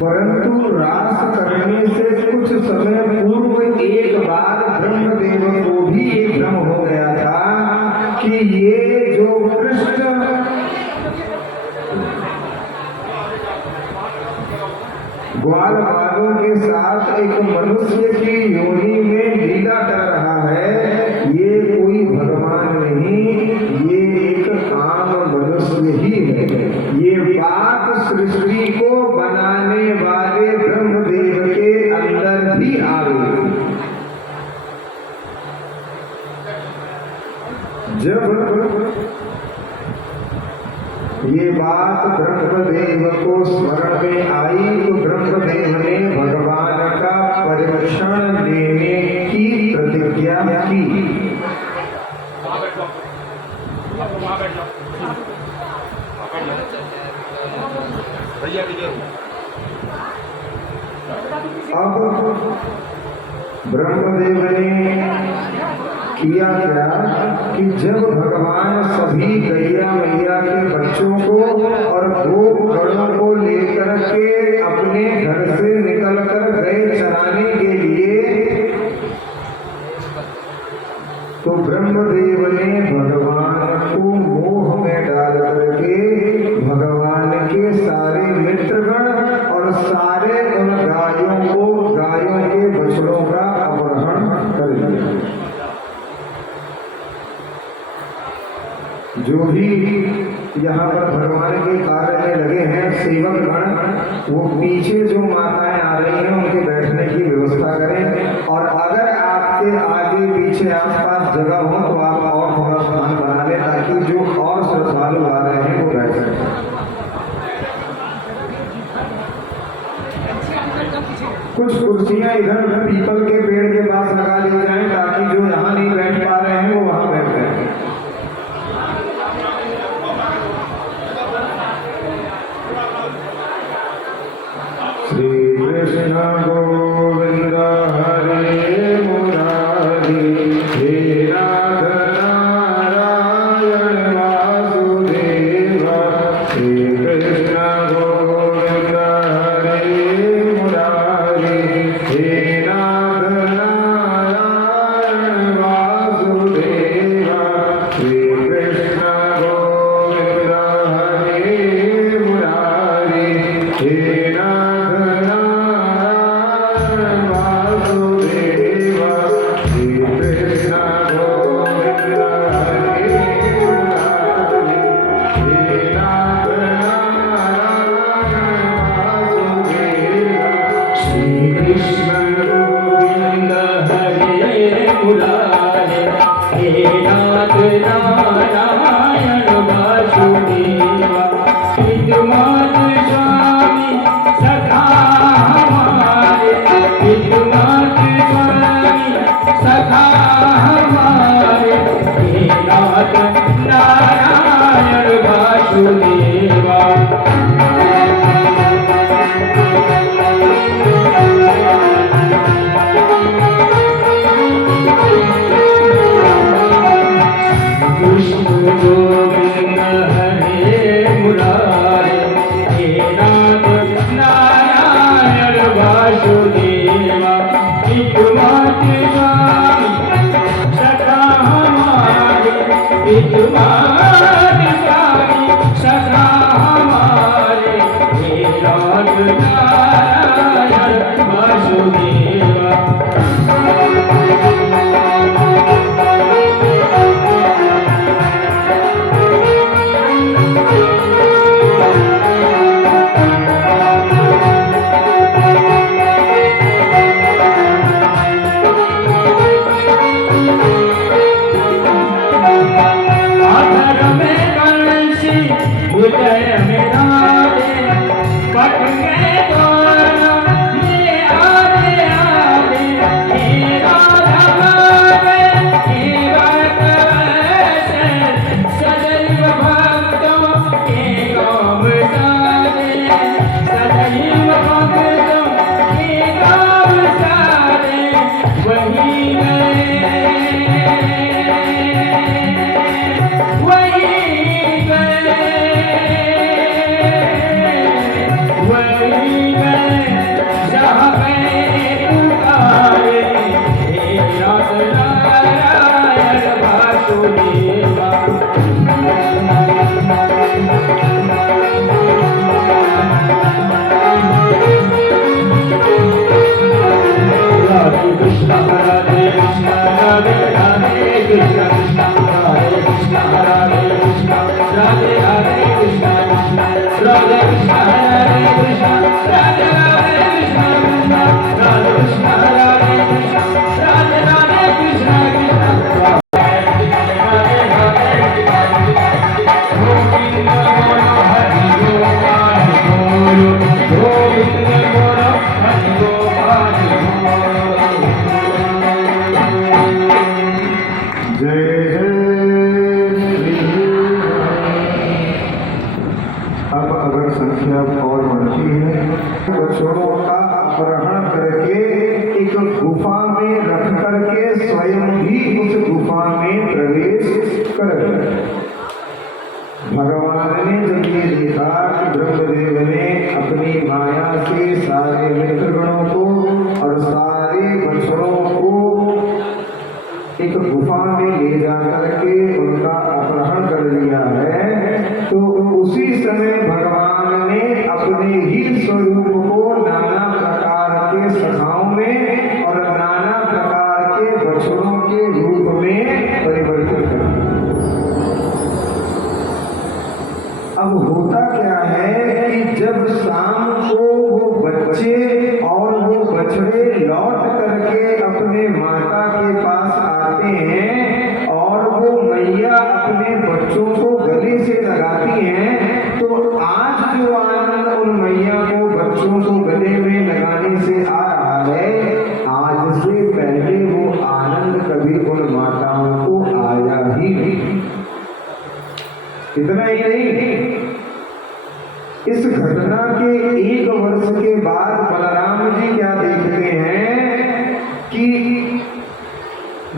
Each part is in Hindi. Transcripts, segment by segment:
परंतु रास करने से कुछ समय पूर्व एक बार ब्रह्मदेव को भी एक भ्रम हो गया था कि ये जो कृष्ण ग्वाल बालों के साथ एक मनुष्य की योनि में लीला कर रहा है, ये कोई भगवान नहीं, ये एक आम मनुष्य ही है। ये बात सृष्टि को बनाने वाले ब्रह्मदेव के अंदर भी आ गई। जब ये बात ब्रह्मदेव को स्मरण में आई तो ब्रह्मदेव ने भगवान का परीक्षण लेने की प्रतिज्ञा की। अब ब्रह्मदेव ने किया क्या कि जब भगवान सभी गैया मैया के बच्चों को और दो गणों को लेकर के अपने घर से निकल कर गए चराने के लिए, तो ब्रह्मदेव ने भगवान को मोह में डाल करके भगवान के सारे मित्रगण और सारे उन गायों के बछड़ों का अपहरण कर दिया। जो भी यहाँ पर भगवान के कार्य में लगे हैं सेवक गण, वो पीछे जो माताएं आ रही हैं उनके बैठने की व्यवस्था करें, और अगर आपके आगे पीछे आसपास जगह हो तो आप और थोड़ा स्थान बना लें ताकि जो और श्रद्धालु आ रहे हैं वो बैठ सकें। कुछ कुर्सियां इधर पीपल के पेड़ के पास लगा ली जाएं ताकि जो यहाँ नहीं बैठ पा रहे हैं वो वहां बैठ जाएं। श्री कृष्ण गोविंद हरे मुरारी, हे राध नारायण वासुदेव, श्री कृष्ण गोविंद हरे मुरारी, हे राध नारायण वासुदेव, श्री कृष्ण गोविंद हरे मुरारी, हे राध नारायण माया से सारे मित्रगणों को और सारे बछड़ों को एक गुफा में ले जा करके उनका अपहरण कर लिया है। तो उसी समय भगवान ने अपने ही स्वरूप को नाना प्रकार के सखाओं में और नाना प्रकार के बछड़ों के रूप में परिवर्तित कर दिया। अब होता क्या है कि जब शाम को वो बच्चे और वो बछड़े लौट करके अपने माता के पास आते हैं और वो मैया अपने बच्चों को गले से लगाती हैं, तो आज जो आनंद उन मैया को बच्चों को गले में लगाने से आ रहा है, आज से पहले वो आनंद कभी उन माताओं को आया ही नहीं। इतना ही नहीं, इस घटना के 1 वर्ष के बाद बलराम जी क्या देखते हैं कि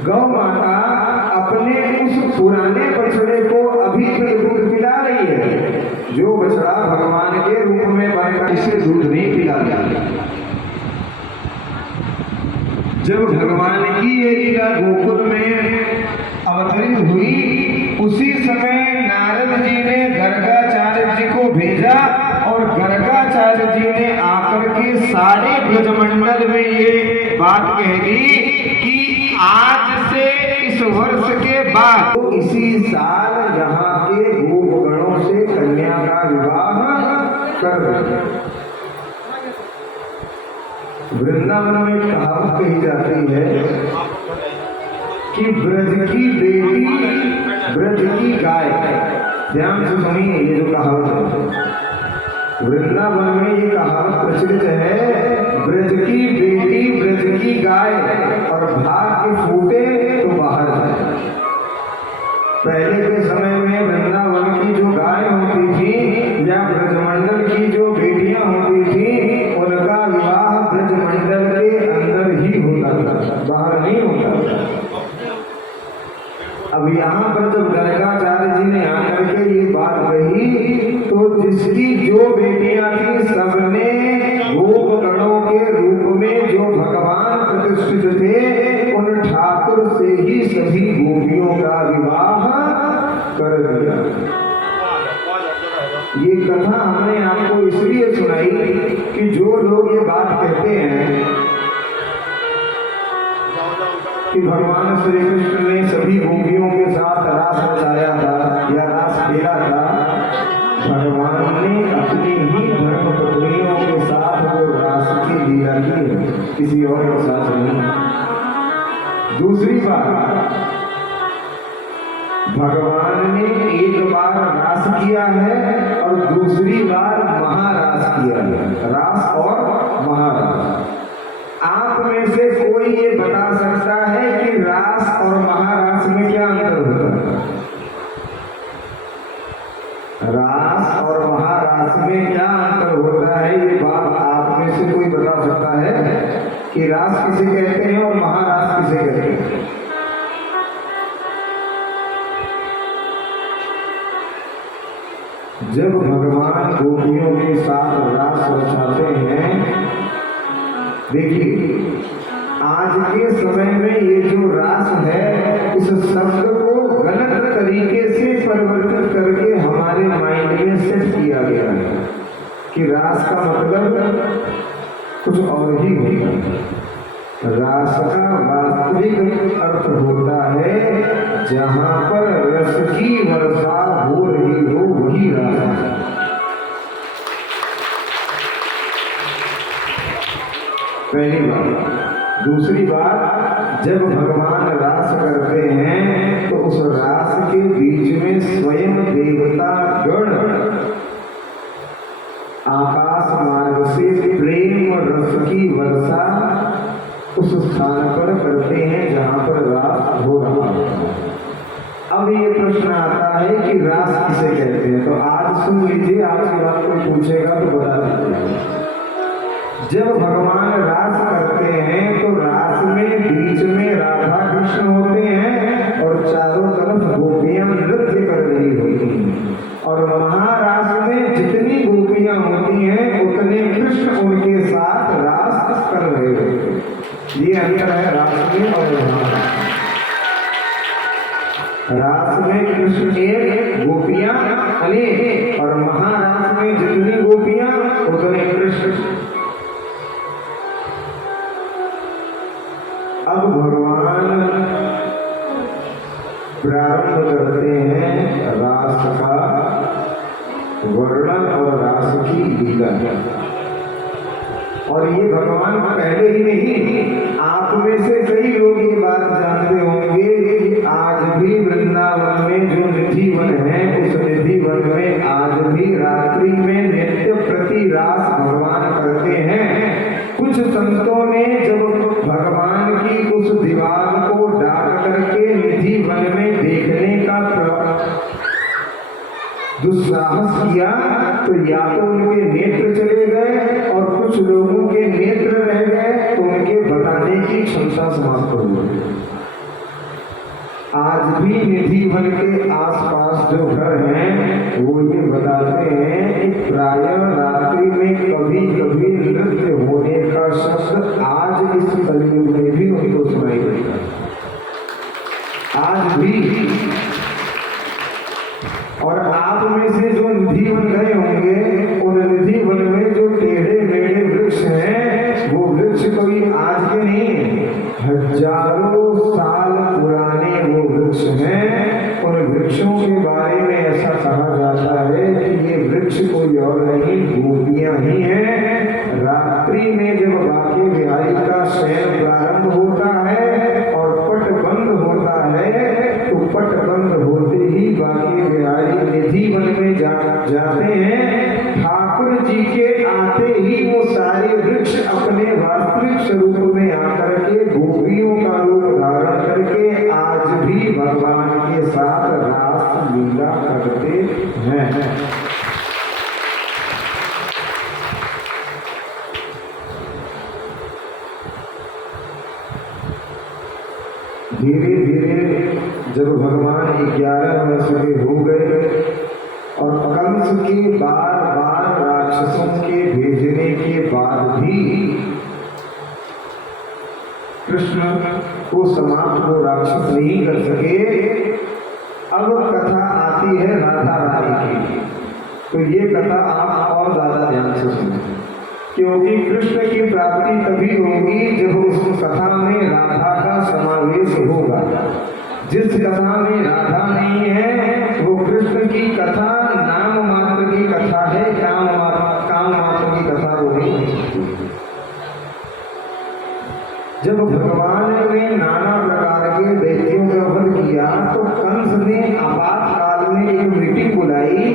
गौ माता अपने उस पुराने बछड़े को अभी दूध पिला रही है, जो बछड़ा भगवान के रूप में बनकर इसे दूध नहीं पिला रहा। जब भगवान की ये लीला गोकुल में अवतरित हुई, उसी समय नारद जी ने गर्गाचार्य जी को भेजा और गर्गाचार्य जी ने आकर के सारे ब्रजमंडल में ये बात कह दी कि आज से इस वर्ष के बाद तो इसी साल यहाँ के गोपगणों से कन्या का विवाह कर दिया। वृंदावन में कहावत कही जाती है कि ब्रज की बेटी ब्रज की गाय। ध्यान से सुनिए ये जो कहावत है, वृंदावन में ये कहावत प्रचलित है, ब्रज की बेटी ब्रज की गाय और भाग्य फूटे तो बाहर जाए। पहले के समय में वृंदावन की जो गाय होती थी या ब्रजमंडल की जो बेटियां होती थी, उनका विवाह ब्रजमंडल के अंदर ही होता था, बाहर नहीं होता था। अब यहाँ पर जब गर्गाचार्य जी ने आकर के ये बात कही, तो जिसकी जो बेटियां थी सबने गोपगणों के रूप में जो भगवान प्रतिष्ठित थे, उन ठाकुर से ही सभी गोपियों का विवाह कर दिया। ये कथा हमने आपको इसलिए सुनाई कि जो लोग ये बात कहते हैं कि भगवान श्री कृष्ण ने सभी गोपियों के साथ रास रचाया था या रास खेला था, भगवान ने अपनी ही धर्म पत्नियों के साथ वो रास की लीला की है, किसी और के साथ नहीं। दूसरी बात, भगवान ने एक बार रास किया है और दूसरी बार महारास किया है। रास और महारास, आप में से कोई ये बता सकता है कि रास और महारास में क्या अंतर होता है? रास और महारास में क्या अंतर होता है, ये बात आप में से कोई बता सकता है कि रास किसे कहते हैं और महारास किसे कहते हैं? जब भगवान गोपियों के साथ रास रचाते हैं, देखिए आज के समय में ये जो रास है, इस शब्द को गलत तरीके से परिवर्तित करके हमारे माइंड में सेट किया गया है कि रास का मतलब कुछ और ही होता है। रास का वास्तविक अर्थ होता है जहाँ पर रस की वर्षा हो रही हो, वही रास है। पहली बात। दूसरी बात, जब भगवान रास करते हैं तो उस रास के बीच में स्वयं देवता गण आकाश मार्ग से प्रेम रस की वर्षा उस स्थान पर करते हैं जहां पर रास हो रहा है। अब ये प्रश्न आता है कि रास किसे कहते हैं, तो आज सुन लीजिए, आपसे बात कोई पूछेगा तो बता दीजिए। जब भगवान रास करते हैं तो रास में बीच में राधा कृष्ण होते हैं और चारों तरफ गोपियां नृत्य कर रही होती हैं। और महारास में जितनी गोपियां होती हैं उतने कृष्ण उनके साथ रास कर रहे होते हैं। ये अंतर है रास में और महारास। रास में कृष्ण एक, गोपियां अनेक, और महारास में जितनी गोपियां उतने कृष्ण। अब भगवान प्रारंभ करते हैं रास का वर्णन और रास की लीला। और ये भगवान पहले ही नहीं, आप में से कई लोग ये बात जानते होंगे कि आज भी वृंदावन में जो निधि वन है उस निधि वन में आज भी रात्रि में नित्य प्रति रास भगवान करते हैं। कुछ संतों ने जब भगवान की उस दीवार को डाल करके निधि वन में देखने का दुस्साहस किया तो या तो उनके नेत्र चले गए और कुछ लोगों के नेत्र रह गए तो उनके बताने की क्षमता समाप्त हो गई। आज भी निधि वन के आसपास जो घर हैं वो ये बताते हैं कि प्राय रात्रि में कभी कभी नृत्य होने का शब्द आज इस कलयुग में भी उनको सुनाई देता है। आज भी। और आप में से जो निधि वन गए होंगे उन निधि वन में जो टेढ़े मेढ़े वृक्ष हैं वो वृक्ष कोई आज के नहीं है, हजारों साल पुराने वो वृक्ष हैं। उन वृक्षों के बारे में ऐसा कहा जाता है कि ये वृक्ष कोई और नहीं, गोपियां ही हैं। रात्रि में जब बाके बिहारी का शयन प्रारंभ होता है और पट बंद होता है तो पट बंद होते ही बाके बिहारी निधि वन में जाते हैं। ठाकुर जी के आते ही वो सारे वृक्ष अपने वास्तविक स्वरूप में आकर के गोपियों का रूप धारण करके आज भी भगवान के साथ रास लीला करते हैं। धीरे धीरे जब भगवान 11 वर्ष के हो गए और कंस के बार बार राक्षसों के भेजने के बाद भी कृष्ण को समाप्त वो राक्षस नहीं कर सके। अब कथा आती है राधा रानी की। तो ये कथा आप और ज्यादा ध्यान से सुनें, क्योंकि कृष्ण की प्राप्ति तभी होगी जब उस कथा में राधा का समावेश होगा। जिस कथा में राधा नहीं है वो कृष्ण की कथा नाम मात्र की कथा है, काम मात्र की कथा वो नहीं हो सकती। जब भगवान ने नाना प्रकार के दैत्यों का वध किया तो कंस ने आपातकाल में एक मीटिंग बुलाई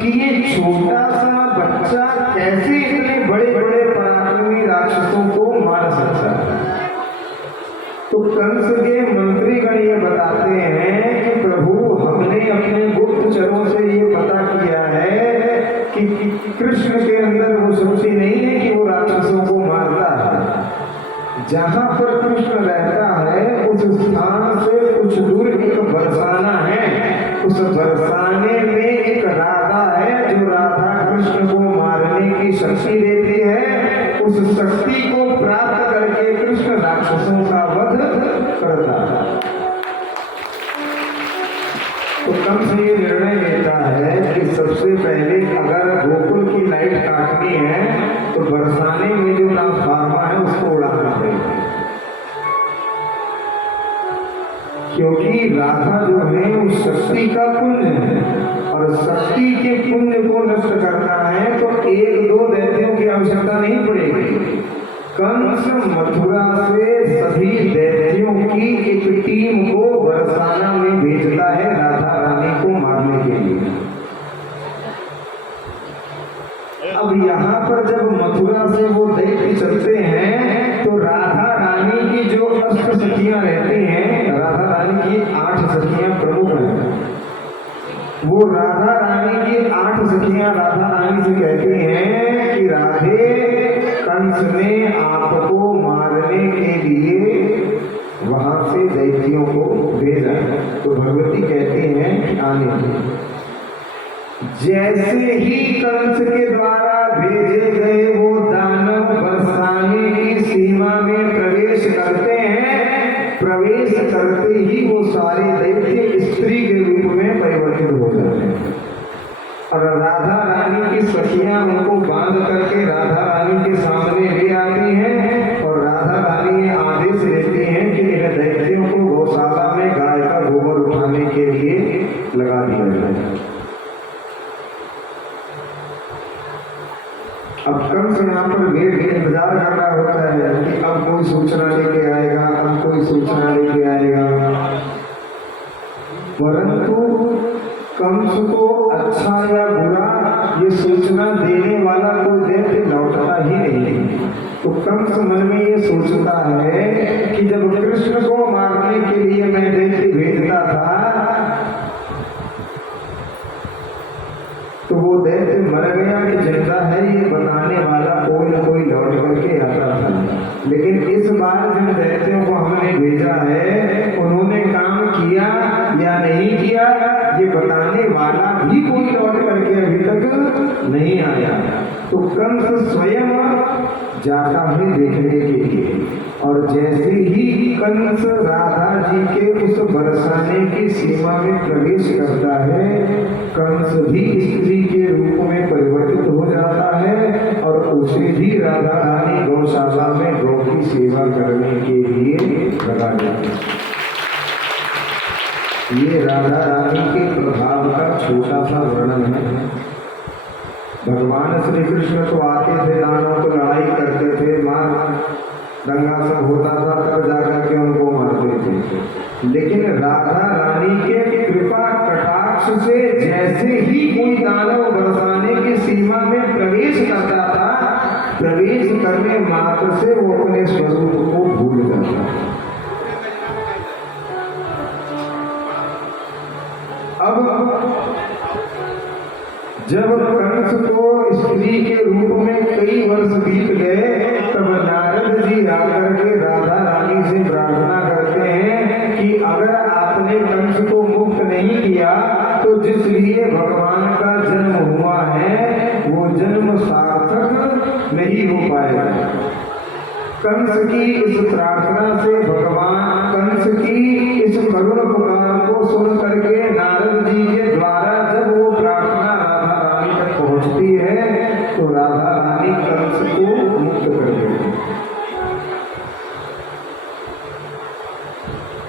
कि ये छोटा सा बच्चा कैसे इतने बड़े बड़े पराक्रमी राक्षसों को मार सकता है। तो कंस के मंत्रीगण ये बताते हैं कि प्रभु हमने अपने गुप्तचरों से ये पता किया है कि कृष्ण के अंदर वो शक्ति नहीं है कि वो राक्षसों को मारता है। जहाँ पर कृष्ण रहता है उस स्थान से कुछ दूर एक बरसाना है, उस बरसाने में एक राधा है जो राधा कृष्ण को मारने की शक्ति देती है। उस शक्ति को प्राप्त करके कृष्ण राक्षसों का वध करता है। तो कंस ये निर्णय लेता है कि सबसे पहले अगर गोकुल की लाइट काटनी है तो बरसाने में जो ट्रांसफार्मर है उसको उड़ाना पड़ेगा, क्योंकि राधा जो है उस शक्ति का पुण्य है और शक्ति के पुण्य को नष्ट करना है तो एक दो दैत्यों की आवश्यकता नहीं पड़ेगी। कंस मथुरा से सभी दैत्यों की एक टीम को बरसाना में भेजता है राधा रानी को मारने के लिए। अब यहाँ पर जब मथुरा से वो दैत्य चलते हैं तो राधा रानी की जो अष्ट सखियां रहती हैं, राधा रानी की 8 सखियां प्रमुख हैं। वो राधा रानी की 8 सखियां राधा रानी से कहती हैं कि राधे कंस कंस ने आपको मारने के लिए वहां से दैत्यों को भेजा। तो भगवती कहती हैं कि आने दो। जैसे ही कंस के द्वारा भेजे गए वो दानव बरसाने की सीमा में प्रवेश करते हैं, प्रवेश करते ही वो सारे दैत्य स्त्री के रूप में परिवर्तित हो जाते हैं। और राधा रानी की सखियां उनको बांध करके राधा रानी के सामने ले आती हैं और राधा रानी ये आदेश देती हैं कि इन दैत्यों को गौशाला में गाय का गोबर उठाने के लिए लगा दिया जाए। अब कंस यहाँ पर गेट के इंतजार कर रहा होता है कि अब कोई सूचना लेके आएगा, अब कोई सूचना लेके आएगा। परंतु कंस को अच्छा या बुरा ये सूचना देने वाला कोई दैत्य लौटता ही नहीं। तो कंस मन में ये सोचता है कि जब कृष्ण को मारने के लिए मैं दैत्य भेजता था तो वो दैत्य मर गया कि जिंदा है ये बताने वाला कोई न कोई लौट करके आता था। लेकिन इस बार जिन दैत्यों को हमने भेजा है उन्होंने काम किया या नहीं किया ये बताने वाला भी कोई लौट करके अभी तक नहीं आया। तो कंस स्वयं जाता है देखने के लिए। और जैसे ही कंस राधा जी के उस बरसाने की सीमा में प्रवेश करता है, कंस भी स्त्री के रूप में परिवर्तित हो जाता है और उसे भी राधा रानी गौशाला में गौ की सेवा करने के लिए लगा जाता है। ये राधा रानी के प्रभाव का छोटा सा वर्णन है। भगवान श्री कृष्ण तो आते थे, दानों को लड़ाई करते थे, मार दंगा सब होता था, तब जाकर के उनको मारते थे। लेकिन राधा रानी के कृपा कटाक्ष से जैसे ही कोई दानव बरसाने की सीमा में प्रवेश करता था, प्रवेश करने मात्र से वो अपने स्वरूप को भूल जाता था। अब जब कंस को स्त्री के रूप में कई वर्ष बीत गए तब नारद जी आकर के राधा रानी से प्रार्थना करते हैं कि अगर आपने कंस को मुक्त नहीं किया तो जिस लिए भगवान का जन्म हुआ है वो जन्म सार्थक नहीं हो पाएगा। कंस की इस प्रार्थना से भगवान कंस की इस करुण पुकार को सुन करके नारद जी के द्वारा जब वो प्रार्थना राधा रानी तक पहुंचती है तो राधा रानी कंस को मुक्त कर देती है।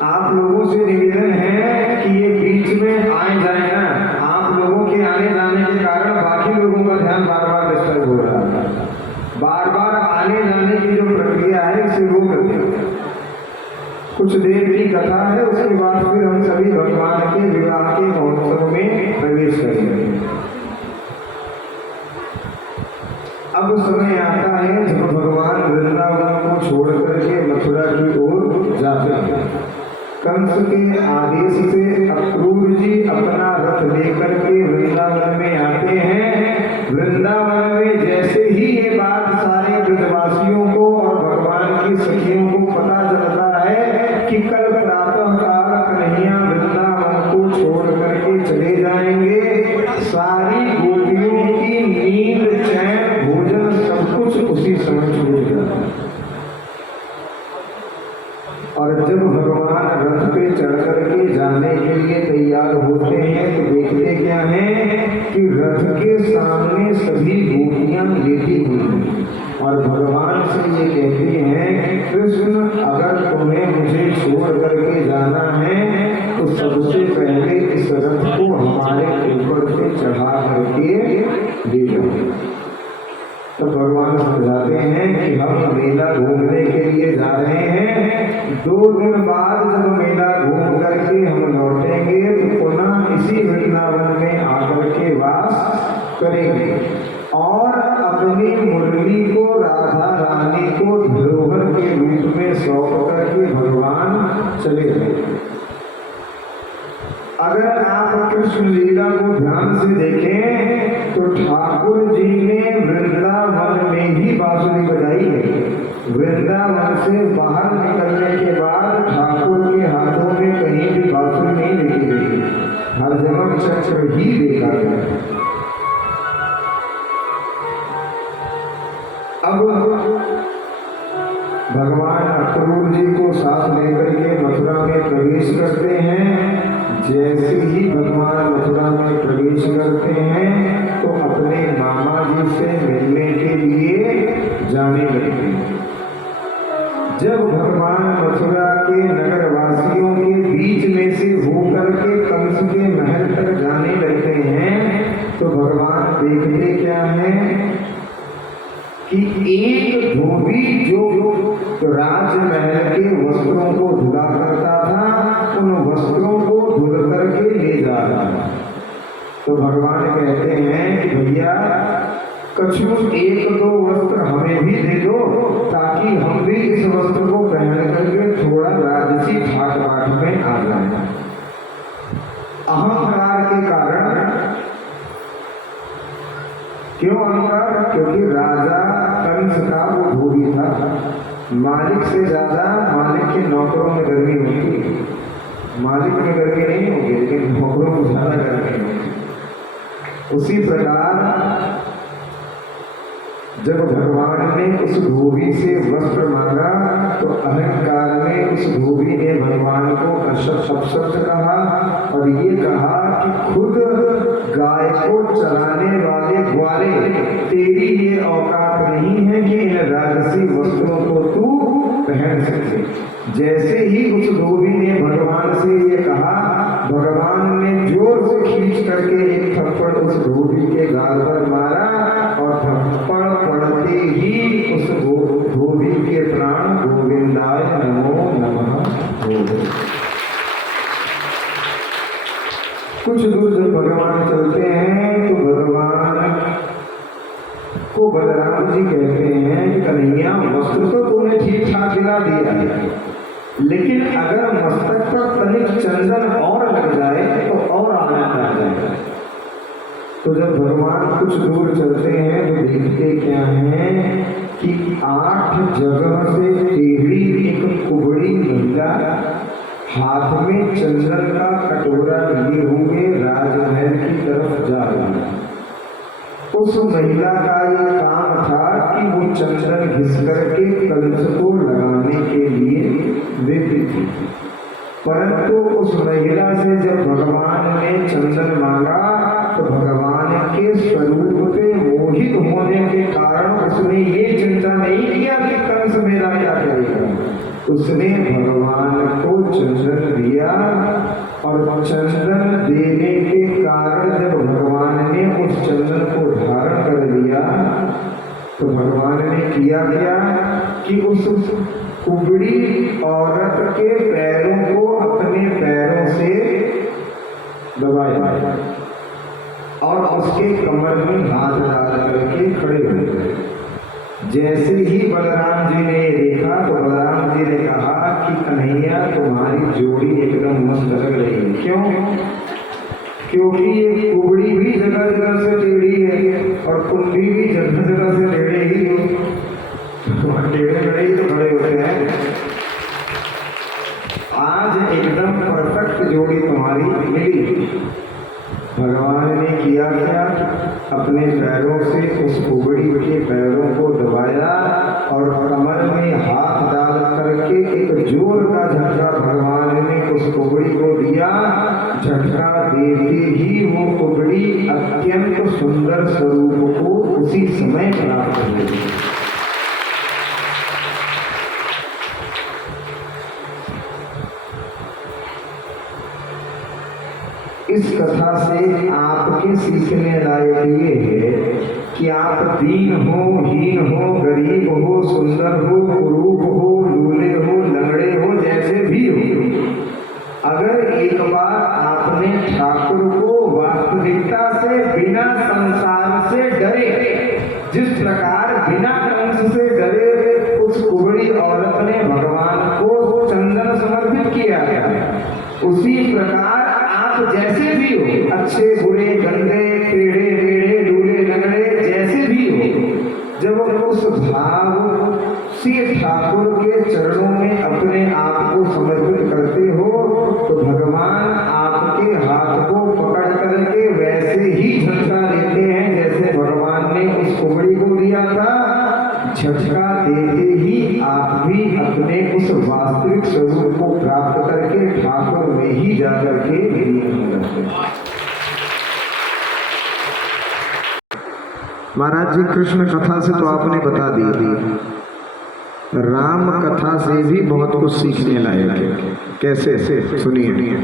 आप लोगों से निवेदन है कि ये बीच में आए जाए ना, आप लोगों के आने जाने के कारण बाकी लोगों का ध्यान बार बार डिस्टर्ब हो रहा है। बार बार आने जाने की जो प्रक्रिया है इसे रोक दें। कुछ देर की कथा है, उसके बाद फिर हम सभी भगवान के विवाह के महोत्सव में प्रवेश करेंगे। अब समय आता है जब भगवान वृंदावन को छोड़ करके मथुरा की ओर जाते हैं। कंस के आदेश से अक्रूर जी अपना रथ लेकर के वृंदावन में आते हैं। वृंदावन में जैसे ही ये बात सारे ब्रजवासियों को और भगवान की सखियों को पता चलता है कि कल प्रातः काल कन्हैया वृंदावन को छोड़ करके चले जाएंगे, सारी गोपियों की नींद, चैन, भोजन सब कुछ उसी समय छूट जाता है। और जब भगवान रथ पे चढ़ करके जाने के लिए तैयार होते हैं तो देखते क्या है कि रथ के सामने सभी गोपियां लेटी हुई हैं और भगवान से ये कहती हैं, कृष्ण अगर तुम्हें मुझे छोड़ करके जाना है तो सबसे पहले इस रथ को हमारे ऊपर से चढ़ा करके ले जाओ। तो भगवान समझाते हैं कि हम मेला घूमने के लिए जा रहे हैं, 2 दिन बाद जब मेला घूम करके हम लौटेंगे तो पुनः इसी वृंदावन में आकर के वास करेंगे और अपनी मुरली को राधा रानी को धरोहर के रूप में सौंप करके भगवान चले गए। अगर आप कृष्ण लीला को ध्यान से देखें तो ठाकुर जी ने वृंदावन में ही बांसुरी बजाई है। भगवान अक्रूर जी को साथ लेकर के मथुरा में प्रवेश करते हैं। जैसे ही भगवान मथुरा में प्रवेश करते हैं तो अपने मामा जी से मिलने के लिए जाने लगते हैं। जब भगवान मथुरा के नगरवासियों के बीच में से होकर के कंस के महल तक जाने लगते हैं तो भगवान देखते क्या है कि एक धोबी जो राजमहल के वस्त्रों को धुला करता था उन वस्त्रों को धुल करके ले जा रहा था। तो भगवान कहते हैं कि भैया कछु एक दो वस्त्र हमें भी दे दो ताकि हम भी इस वस्त्र को पहन करके थोड़ा राजसी ठाट बाट में आ जाए। अहंकार के कारण, क्यों अहंकार? क्योंकि राजा कंस का वो धोबी था। मालिक से ज्यादा मालिक के नौकरों में गर्मी होती है। मालिक में गर्मी नहीं होगी लेकिन नौकरों को ज्यादा गर्मी होती। उसी प्रकार जब भगवान ने उस धोबी से वस्त्र मांगा तो अहंकार में उस धोबी ने भगवान को अपशब्द कहा और ये कहा कि खुद गाय को चलाने वाले ग्वाले तेरी ये औकात नहीं है कि इन राजसी वस्त्रों को तू पहन सके। जैसे ही उस धोबी ने भगवान से ये कहा, भगवान ने जोर से खींच करके एक थप्पड़ उस धोबी के गाल पर मारा और थप्पड़ पड़ते ही उस धोबी के प्राण गोविंदाय नमो नमः हो गए। कुछ दूर जब भगवान चलते हैं तो भगवान को बलराम जी कहते हैं, कन्हैया वस्त्र तो तूने ठीक ठाक दिला दिया लेकिन अगर मस्तक पर तनिक चंदन और लग जाए तो और आनंद आ जाएगा। तो जब भगवान कुछ दूर चलते हैं तो देखते क्या है कि 8 जगह से टेढ़ी एक कुबड़ी महिला हाथ में चंदन का कटोरा लिए हुए राजमहल की तरफ जा रही है। उस महिला का ये काम था कि वो चंदन घिस करके कलश को लगाने के लिए विधि थी। परंतु उस महिला से जब भगवान ने चंदन मांगा तो भगवान के स्वरूप पे मोहित होने के कारण उसने ये चिंता नहीं किया कि कंस मेरा क्या करेगा। उसने भगवान को चंदन दिया और चंदन देने के कारण जब भगवान ने उस चंदन को धारण कर लिया तो भगवान ने किया क्या कि उस कुबड़ी औरत के पैरों को अपने पैरों से दबाया और उसके कमर में हाथ डाल करके खड़े हो गए। जैसे ही बलराम जी ने देखा तो बलराम जी ने कहा कि कन्हैया तुम्हारी जोड़ी एकदम मस्त लग रही है। क्यों? क्योंकि ये कुबड़ी भी जगह जगह से टेढ़ी है और कुंडी भी जगह जगह से टेढ़े ही हो। टेढ़े खड़े ही तो खड़े होते हैं। आज एकदम परफेक्ट जोड़ी तुम्हारी मिली। भगवान ने किया क्या? अपने पैरों से उस कुबड़ी के पैरों को दबाया और कमर में हाथ डाल करके एक जोर का झटका भगवान ने उस कुबड़ी को दिया। झटका देते ही वो कुबड़ी अत्यंत सुंदर स्वरूप को उसी समय प्राप्त कर गई। इस कथा से आपके सीखने लायक ये है कि आप दीन हो, हीन हो, गरीब हो, सुंदर हो, कुरूप हो, लूले हो, लंगड़े हो, जैसे भी हो, अगर एक बार आपने ठाकुर को वास्तविकता से बिना संसार से डरे, जिस प्रकार बिना कंस से डरे उस कुबड़ी औरत ने भगवान को चंदन समर्पित किया गया, उसी प्रकार आप जैसे भी हो, अच्छे बुरे गंदे टेढ़े मेढ़े लूले लंगड़े जैसे भी हो, जब उस भाव से ठाकुर झटका देते ही आप भी अपने उस वास्तविक स्वरूप को प्राप्त करके ठाकुर में ही जाकर के लीन हो जाते हैं। महाराज जी कृष्ण कथा से तो आपने बता दी, राम कथा से भी बहुत कुछ सीखने लायक है। कैसे से सुनिए।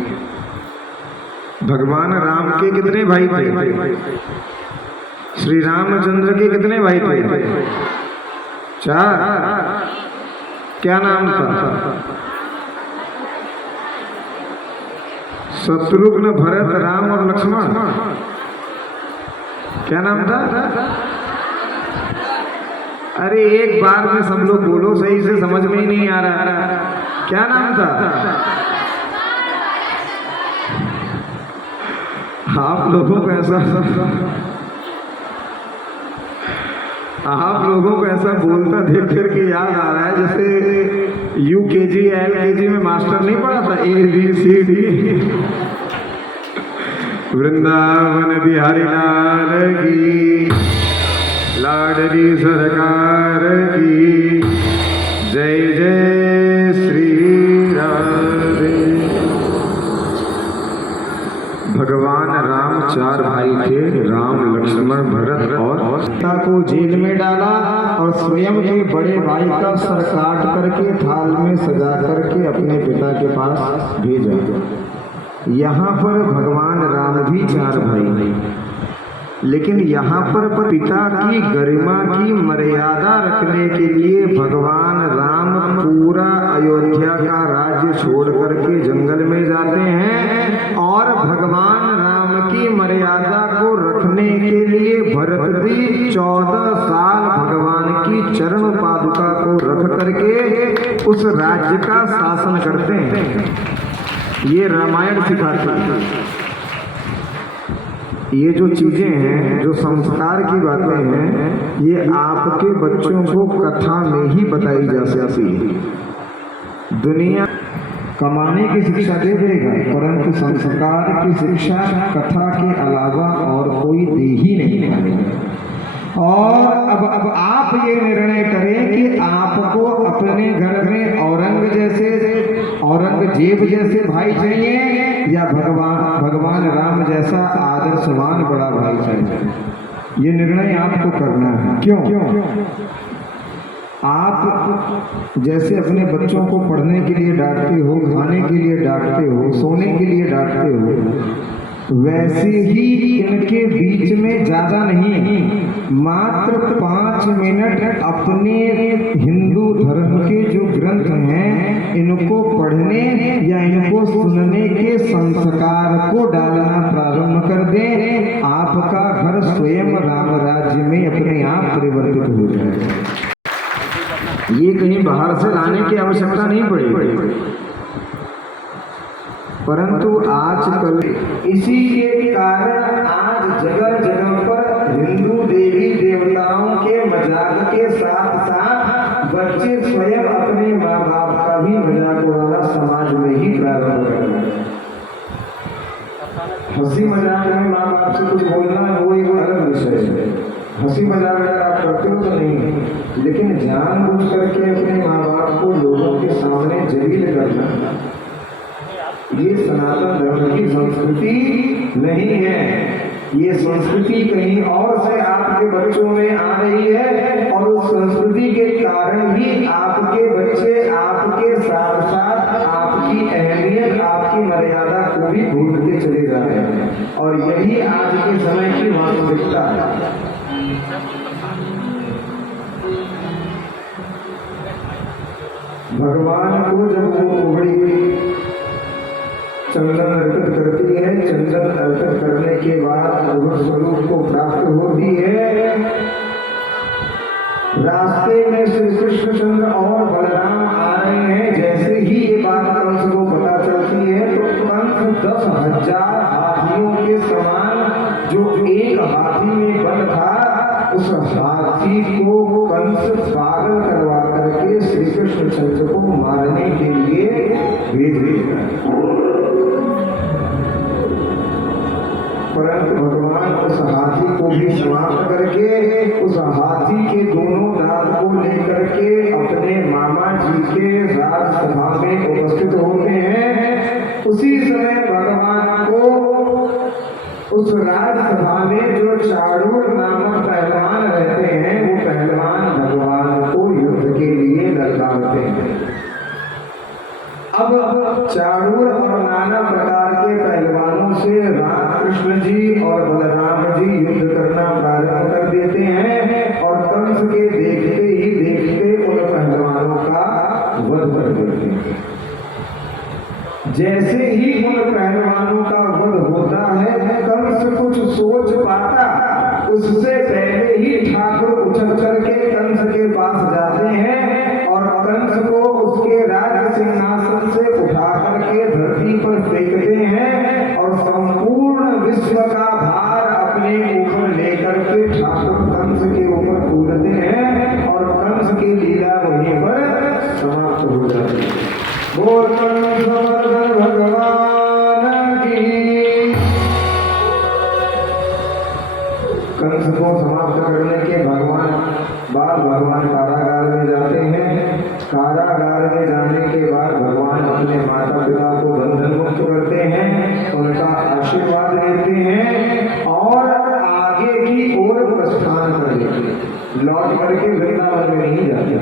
भगवान राम के कितने भाई थे? श्री रामचंद्र के कितने भाई थे? 4। क्या नाम था? शत्रुघ्न, भरत, राम और लक्ष्मण। क्या नाम था? अरे एक बार में सब लोग बोलो, सही से समझ में ही नहीं आ रहा। क्या नाम था? आप लोगों को ऐसा बोलता देख करके याद आ रहा है जैसे UKG LKG में मास्टर नहीं पढ़ा था ABCD। वृंदावन बिहारी लाल की, लाडली सरकार की, जय जय श्री राधे। भगवान राम 4 भाई थे, राम, लक्ष्मण, भरत और सीता को जेल में डाला और स्वयं के बड़े भाई का सर काट करके थाल में सजा करके अपने पिता के पास भेजा। यहाँ पर भगवान राम भी 4 भाई, लेकिन यहाँ पर पिता की गरिमा की मर्यादा रखने के लिए भगवान राम पूरा अयोध्या का राज्य छोड़ करके जंगल में जाते हैं और भगवान राम की मर्यादा को रखने के लिए भरत जी 14 साल भगवान की चरण पादुका को रख करके उस राज्य का शासन करते हैं। ये रामायण सिखाती है। ये जो चीजें हैं, जो संस्कार की बातें हैं, ये आपके बच्चों को कथा में ही बताई जा सकती है। दुनिया कमाने की शिक्षा दे देगा, परंतु संस्कार की शिक्षा कथा के अलावा और कोई दे ही नहीं पाएगा। और अब आप ये निर्णय करें कि आपको अपने घर में औरंगजेब जैसे भाई चाहिए या भगवान राम जैसा आदर्शवान बड़ा भाई चाहिए। ये निर्णय आपको करना है। क्यों? आप जैसे अपने बच्चों को पढ़ने के लिए डांटते हो, खाने के लिए डांटते हो, सोने के लिए डांटते हो, वैसे ही इनके बीच में ज्यादा नहीं, मात्र 5 मिनट अपने हिंदू धर्म के जो ग्रंथ हैं इनको पढ़ने या इनको सुनने के संस्कार को डालना प्रारंभ कर दें, आपका घर स्वयं राम राज्य में अपने आप परिवर्तित हो जाएगा। ये कहीं बाहर से लाने की आवश्यकता नहीं पड़ेगी। परंतु आजकल इसी के कारण आज जगह जगह पर हिंदू देवी देवताओं के मजाक के साथ साथ बच्चे स्वयं अपने माँ बाप का भी मजाक उड़ाना समाज में ही प्रारंभ कर रहे हैं। हंसी मजाक में माँ बाप से कुछ बोलना वो एक अलग विषय है। हंसी मजाक अगर आप करते हो तो नहीं, लेकिन जानबूझ करके अपने माँ बाप को लोगों के सामने जलील करना, ये सनातन धर्म की संस्कृति नहीं है। ये संस्कृति कहीं और से आपके बच्चों में आ रही है और उस संस्कृति के कारण ही आपके बच्चे आपके साथ साथ आपकी अहमियत, आपकी मर्यादा को भी भूलते चले जा रहे हैं। और यही आज के समय की वास्तविकता है। भगवान को जब वो उभड़ी चंदन अर्पित करती है, चंदन अर्पित करने के बाद भगवत स्वरूप को प्राप्त होती है। रास्ते में श्री कृष्णचंद्र और बलराम आ रहे हैं। जैसे ही ये बात कंस को पता चलती है तो कंस 10,000 हाथियों के समान जो एक हाथी में बंद था, उस हाथी को कंस पागल करवा करके श्री कृष्णचंद्र को मारने के लिए भेज देता। परंतु भगवान उस हाथी को भी समाप्त करके उस हाथी के दोनों दांत को लेकर करके अपने मामा जी के राजसभा में उपस्थित होते हैं। उसी समय भगवान को उस राजसभा में जो चाणूर नामक पहलवान रहते हैं, वो पहलवान भगवान को युद्ध के लिए ललकारते हैं। अब चाणूर और नाना प्रकार के पहलवानों से राम कृष्ण जी और बलराम जी युद्ध करना प्रारंभ कर देते हैं और कंस के देखते ही देखते उन पहलवानों का वध कर देते हैं। जैसे ही उन पहलवानों का वध होता है, कंस कुछ सोच पाता उससे पहले ही ठाकुर उछल चल के कंस के पास जाते हैं और कंस को उसके राज सिंहासन से उठा करके धरती पर फेंकते हैं और संपूर्ण विश्व का भार अपने ऊपर लेकर के ठाकुर कंस के ऊपर कूदते हैं और कंस की लीला वहीं पर समाप्त हो जाती है। बोल कंस वर्धन भगवान की। कंस को समाप्त करने के बाद भगवान कारागार में जाते हैं। कारागार में जाने के बाद भगवान अपने माता पिता को बंधन मुक्त करते हैं, उनका आशीर्वाद लेते हैं और आगे की ओर प्रस्थान कर लेते हैं। लौट करके वृंदावन में नहीं जाते,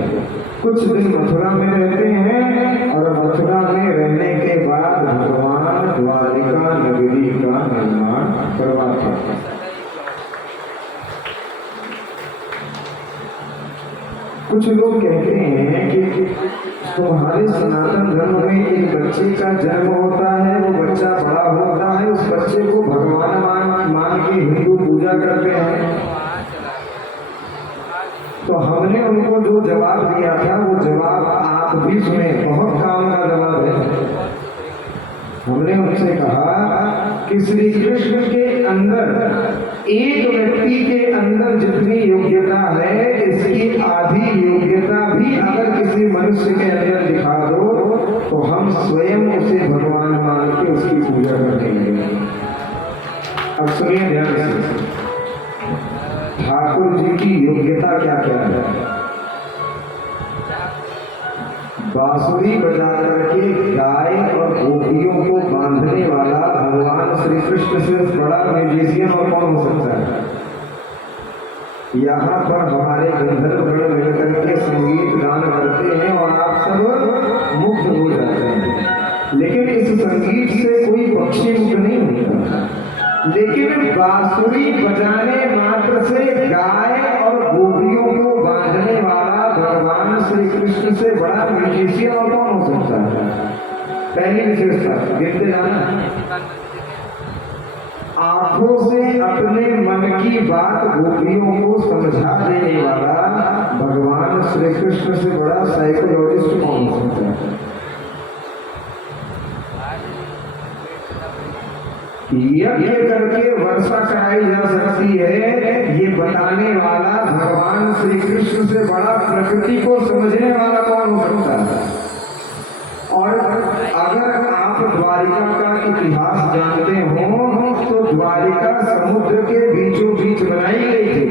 कुछ दिन मथुरा में रहते हैं और मथुरा में रहने के बाद भगवान द्वारिका नगरी का निर्माण करवाते हैं। कुछ लोग कहते हैं कि तुम्हारे सनातन धर्म में एक बच्चे का जन्म होता है, वो बच्चा बड़ा होता है, उस बच्चे को भगवान मान के हिंदू पूजा करते हैं। तो हमने उनको जो जवाब दिया था वो जवाब आप भी सुने, बहुत काम का जवाब है। हमने उनसे कहा कि श्री कृष्ण के अंदर एक व्यक्ति के अंदर जितनी योग्यता है, इसकी आधी योग्यता भी अगर किसी मनुष्य के अंदर दिखा दो तो हम स्वयं उसे भगवान मान के उसकी पूजा करेंगे। अब सुनिए ध्यान से, ठाकुर जी की योग्यता क्या क्या है। बांसुरी बजा करके गाय और गोपियों को बांधने वाला भगवान श्री कृष्ण से बड़ा म्यूजिशियन और कौन हो सकता है। यहाँ पर हमारे गंधर्वगण मिलकर के संगीत गान करते हैं और आप सब मुग्ध हो जाते हैं, लेकिन इस संगीत से कोई पक्षी मुक्त नहीं होता। लेकिन बांसुरी बजाने मात्र से गाय और गोपियों को बांधने वाला भगवान श्री कृष्ण से बड़ा म्यूजिशियन और कौन हो सकता है। पहली विशेषता गिनते जाना, आंखों से अपने मन की बात गोपियों को समझा देने वाला भगवान श्री कृष्ण से बड़ा साइकोलॉजिस्ट कौन हो सकता है। यज्ञ करके वर्षा कराई जा सकती है, ये बताने वाला भगवान श्री कृष्ण से बड़ा प्रकृति को समझने वाला कौन हो सकता है। और अगर आप द्वारिका का इतिहास जानते हो तो द्वारिका समुद्र के बीचों बीच बनाई गई थी।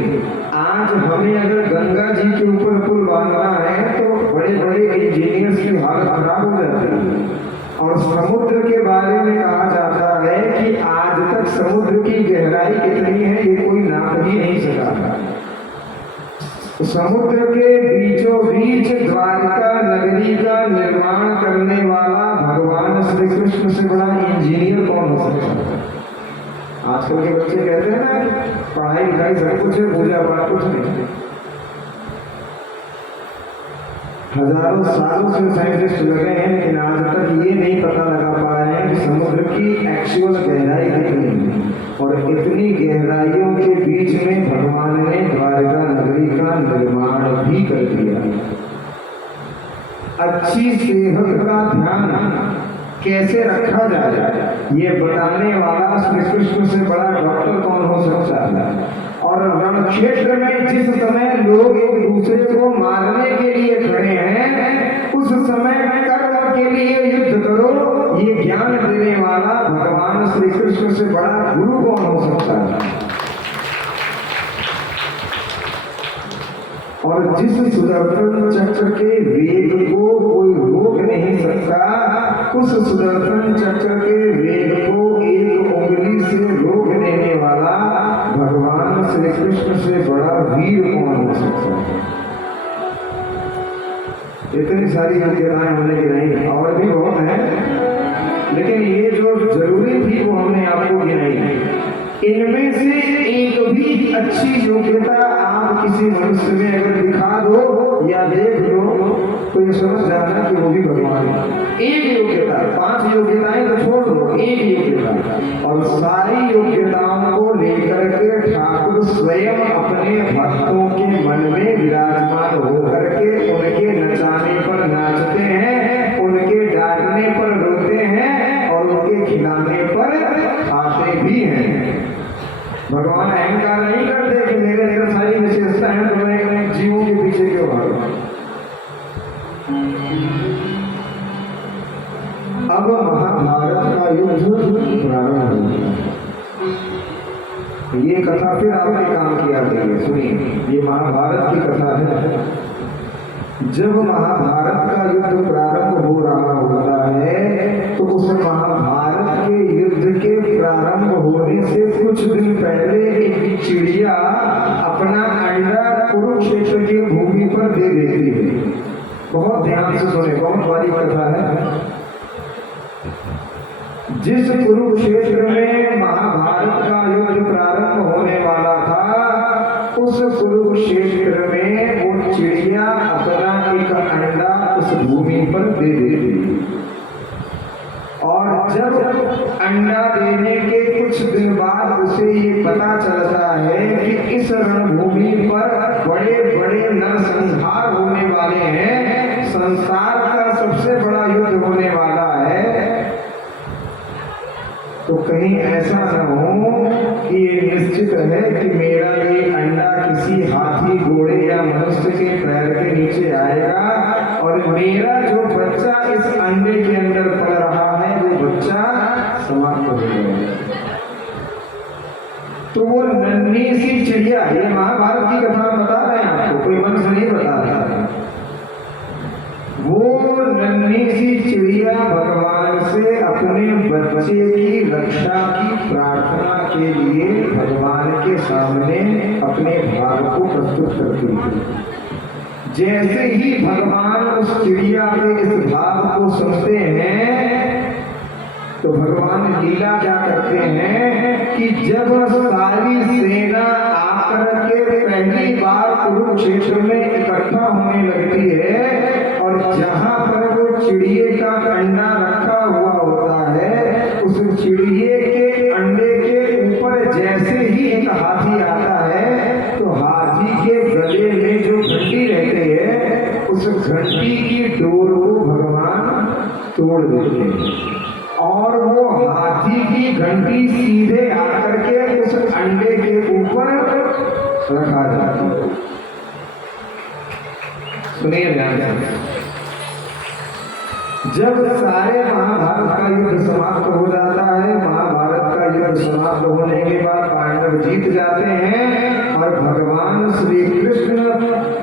आज हमें अगर गंगा जी के ऊपर पुल बांधना है तो बड़े बड़े इंजीनियर्स की हालत खराब हो जाती है। और समुद्र के बारे में कहा जाता है कि आज तक समुद्र की गहराई कितनी है ये कोई नाप ही नहीं सका। समुद्र के बीचों बीच द्वारिका नगरी का निर्माण करने वाला भगवान श्री कृष्ण से बड़ा इंजीनियर कौन हो सकता है। आजकल के बच्चे कहते हैं ना पढ़ाई लिखाई सब कुछ है, पूजा पाठ कुछ नहीं। हजारों सालों से साइंटिस्ट लगे हैं, लेकिन आज तक ये नहीं पता लगा पाए हैं कि समुद्र की एक्चुअल गहराई कितनी है। और इतनी गहराइयों के बीच में भगवान ने द्वारिका नगरी का निर्माण भी कर दिया। अच्छी सेहत का ध्यान कैसे रखा जाए ये बताने वाला श्री कृष्ण से बड़ा डॉक्टर कौन हो सकता है। और रण क्षेत्र में जिस समय लोग एक दूसरे को मारने के लिए खड़े हैं, उस समय कर्म के लिए युद्ध करो, ये ज्ञान देने वाला भगवान श्री कृष्ण से बड़ा गुरु कौन हो सकता है। और जिस सुदर्शन चक्र के वेग को कोई रोक नहीं सकता, उस सुदर्शन चक्र के वेग को एक उंगली से रोक देने वाला भगवान श्री कृष्ण से बड़ा वीर कौन हो सकता है। इतनी सारी योग्यताएं होने की नहीं, और भी बहुत है, लेकिन ये जो जरूरी थी वो हमने आपको गिनाई। इनमें से एक भी अच्छी योग्यता आप किसी मनुष्य में अगर दिखा दो या देख लो तो ये समझ जाना कि वो भी भगवान है। एक योग्यता, 5 योग्यताएं तो छोड़ दो, एक योग्यता, और सारी योग्यताओं को लेकर के ठाकुर स्वयं अपने भक्तों के मन में विराजमान होकर के उनके नचाने पर नाचते हैं, उनके डांटने पर रोते हैं और उनके खिलाने पर खाते भी हैं। भगवान अहंकार नहीं करते कि मेरे अंदर सारी विशेषता है तो मैं जीवों के पीछे क्यों भागूं। अब महाभारत का युद्ध प्रारंभ हुआ। ये कथा फिर आपने काम किया करिए, सुनिए, ये महाभारत की कथा है। जब महाभारत का युद्ध प्रारंभ हो रहा होता है तो उस महाभारत के युद्ध के प्रारंभ होने से कुछ दिन पहले एक चिड़िया अपना अंडा कुरुक्षेत्र की भूमि पर दे देती है। बहुत ध्यान से सुने, बहुत बड़ी कथा है। जिस कुरुक्षेत्र में महाभारत का युद्ध प्रारंभ होने वाला था, उस कुरुक्षेत्र में वो चिड़िया अपना एक अंडा उस भूमि पर दे देती। और जब अंडा देने के कुछ दिन बाद उसे ये पता चलता है कि इस रणभूमि पर बड़े बड़े नरसंहार होने वाले हैं, संसार का सबसे बड़ा युद्ध होने वाला है, तो कहीं ऐसा न हो कि ये निश्चित है कि मेरा ये अंडा किसी हाथी, घोड़े या मनुष्य के पैर के नीचे आएगा और मेरा जो बच्चा इस अंडे के अंदर पड़ रहा है वो बच्चा समाप्त हो जाएगा। तो वो नन्ही सी चिड़िया, ये महाभारत की कथा बता रहे हैं आपको, कोई मन से नहीं बता रहा। वो नन्ही सी चिड़िया भगवान से अपने बच्चे की रक्षा की प्रार्थना के लिए भगवान के सामने अपने भाव को प्रस्तुत करती है। जैसे ही भगवान उस चिड़िया के इस भाव को सुनते हैं तो भगवान लीला क्या करते हैं कि जब सारी सेना आकर के पहली बार कुरुक्षेत्र में इकट्ठा होने लगती है और जहां पर वो चिड़िए का अंडा रखा हुआ होता है, उस चिड़िए के अंडे के ऊपर जैसे ही एक हाथी आता है तो हाथी के गले में जो घंटी रहती है उस घंटी की डोर को भगवान तोड़ देते हैं और वो हाथी की घंटी सीधे आकर के उस अंडे के ऊपर रखा जाता है। सुनिए ध्यान से, जब सारे महाभारत का युद्ध समाप्त हो जाता है, महाभारत का युद्ध समाप्त होने के बाद पांडव जीत जाते हैं और भगवान श्री कृष्ण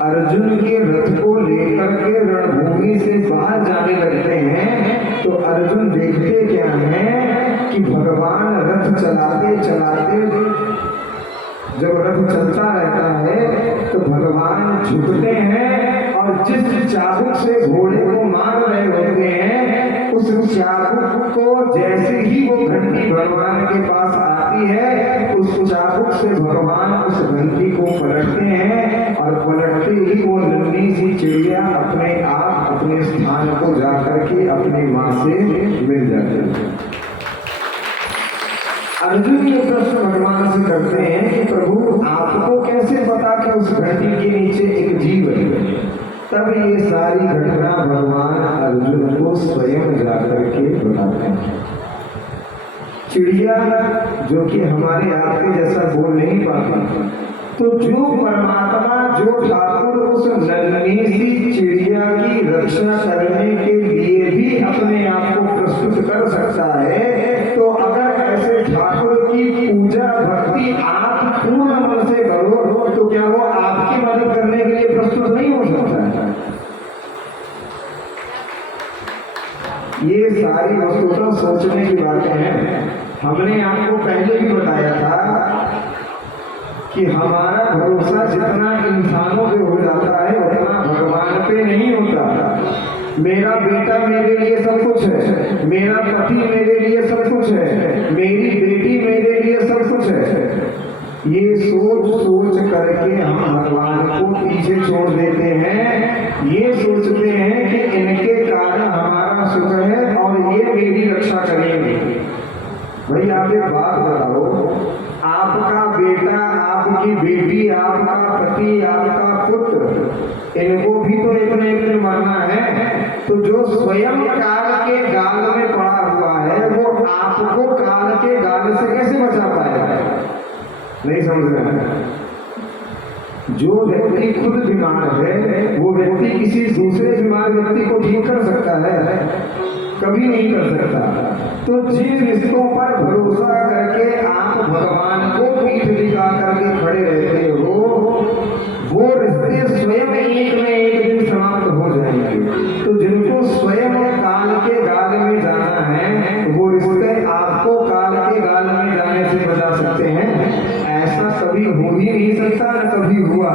अर्जुन के रथ को लेकर के रणभूमि से बाहर जाने लगते हैं, तो अर्जुन देखते क्या है कि भगवान रथ चलाते चलाते, जब रथ चलता रहता है तो भगवान झुकते हैं और जिस चाबुक से घोड़े को मार रहे होते हैं उस चाबुक को जैसे ही वो घंटी भगवान के पास आती है, उस चाबुक से भगवान उस घंटी को पलटते हैं और पलटते ही वो नन्ही सी चिड़िया अपने आप अपने स्थान को जाकर के अपनी माँ से मिल जाती है। अर्जुन ये प्रश्न भगवान से करते हैं कि प्रभु आपको कैसे पता कि उस घंटी के नीचे एक जीव है। तब ये सारी घटना भगवान अर्जुन को स्वयं जाकर के बताते हैं। चिड़िया जो कि हमारे आपके जैसा बोल नहीं पाती, तो जो परमात्मा, जो ठाकुर उस नन्ही सी चिड़िया की रक्षा करने के लिए भी अपने आप को प्रस्तुत कर सकता है, तो अगर ऐसे ठाकुर की पूजा भक्ति आप पूर्ण मन से करो तो क्या वो आपकी मदद करने के लिए प्रस्तुत ये सारी वस्तुतः सोचने की बातें हैं। हमने आपको पहले भी बताया था कि हमारा भरोसा जितना इंसानों पे हो जाता है उतना भगवान पे नहीं होता। मेरा बेटा मेरे लिए सब कुछ है, मेरा पति मेरे लिए सब कुछ है, मेरी बेटी मेरे लिए सब कुछ है, ये सोच सोच करके हम भगवान को पीछे छोड़ देते हैं। ये सोचते हैं कि इनके कारण हमारा सुख है और ये मेरी रक्षा करेंगे। भाई आप एक बात बताओ, आपका बेटा, आपकी बेटी, आपका पति, आपका पुत्र, इनको भी तो एक न एक दिन मरना है। तो जो स्वयं काल के गाल में पड़ा हुआ है वो आपको काल के गाल से कैसे बचा पाएगा? नहीं समझ रहे हैं। जो व्यक्ति खुद बीमार है वो व्यक्ति किसी दूसरे बीमार व्यक्ति को ठीक कर सकता है? कभी नहीं कर सकता। तो जिन रिश्तों पर भरोसा करके आप भगवान को पीठ दिखा करके खड़े रहते हो, वो रिश्ते स्वयं एक न एक दिन समाप्त हो जाएंगे। तो जिनको स्वयं काल के गाल में जाना है वो रिश्ते आपको काल के गाल में जाने से बचा सकते हैं? ऐसा कभी हो ही नहीं सकता, न कभी हुआ,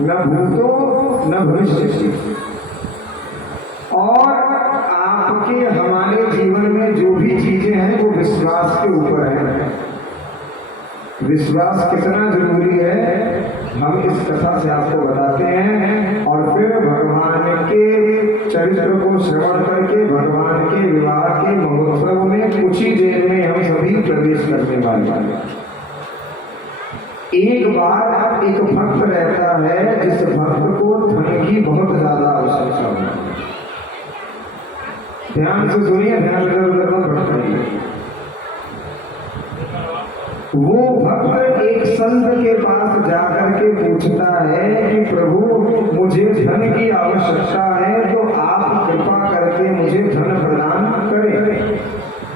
न भूतो न भविष्य। और आपके हमारे जीवन में जो भी चीजें हैं वो विश्वास के ऊपर है। विश्वास कितना जरूरी है हम इस कथा से आपको बताते हैं, और फिर भगवान के चरित्र को श्रवण करके भगवान के विवाह के महोत्सव में कुछ ही देर में हम सभी प्रवेश करने वाले हैं। एक बार एक भक्त रहता है जिस भक्त को धन की बहुत ज्यादा आवश्यकता है। ध्यान से सुनिए, ध्यान इधर उधर मत भटकाइए। वो भक्त एक संत के पास जाकर के पूछता है कि प्रभु मुझे धन की आवश्यकता है, तो आप कृपा करके मुझे धन प्रदान करें।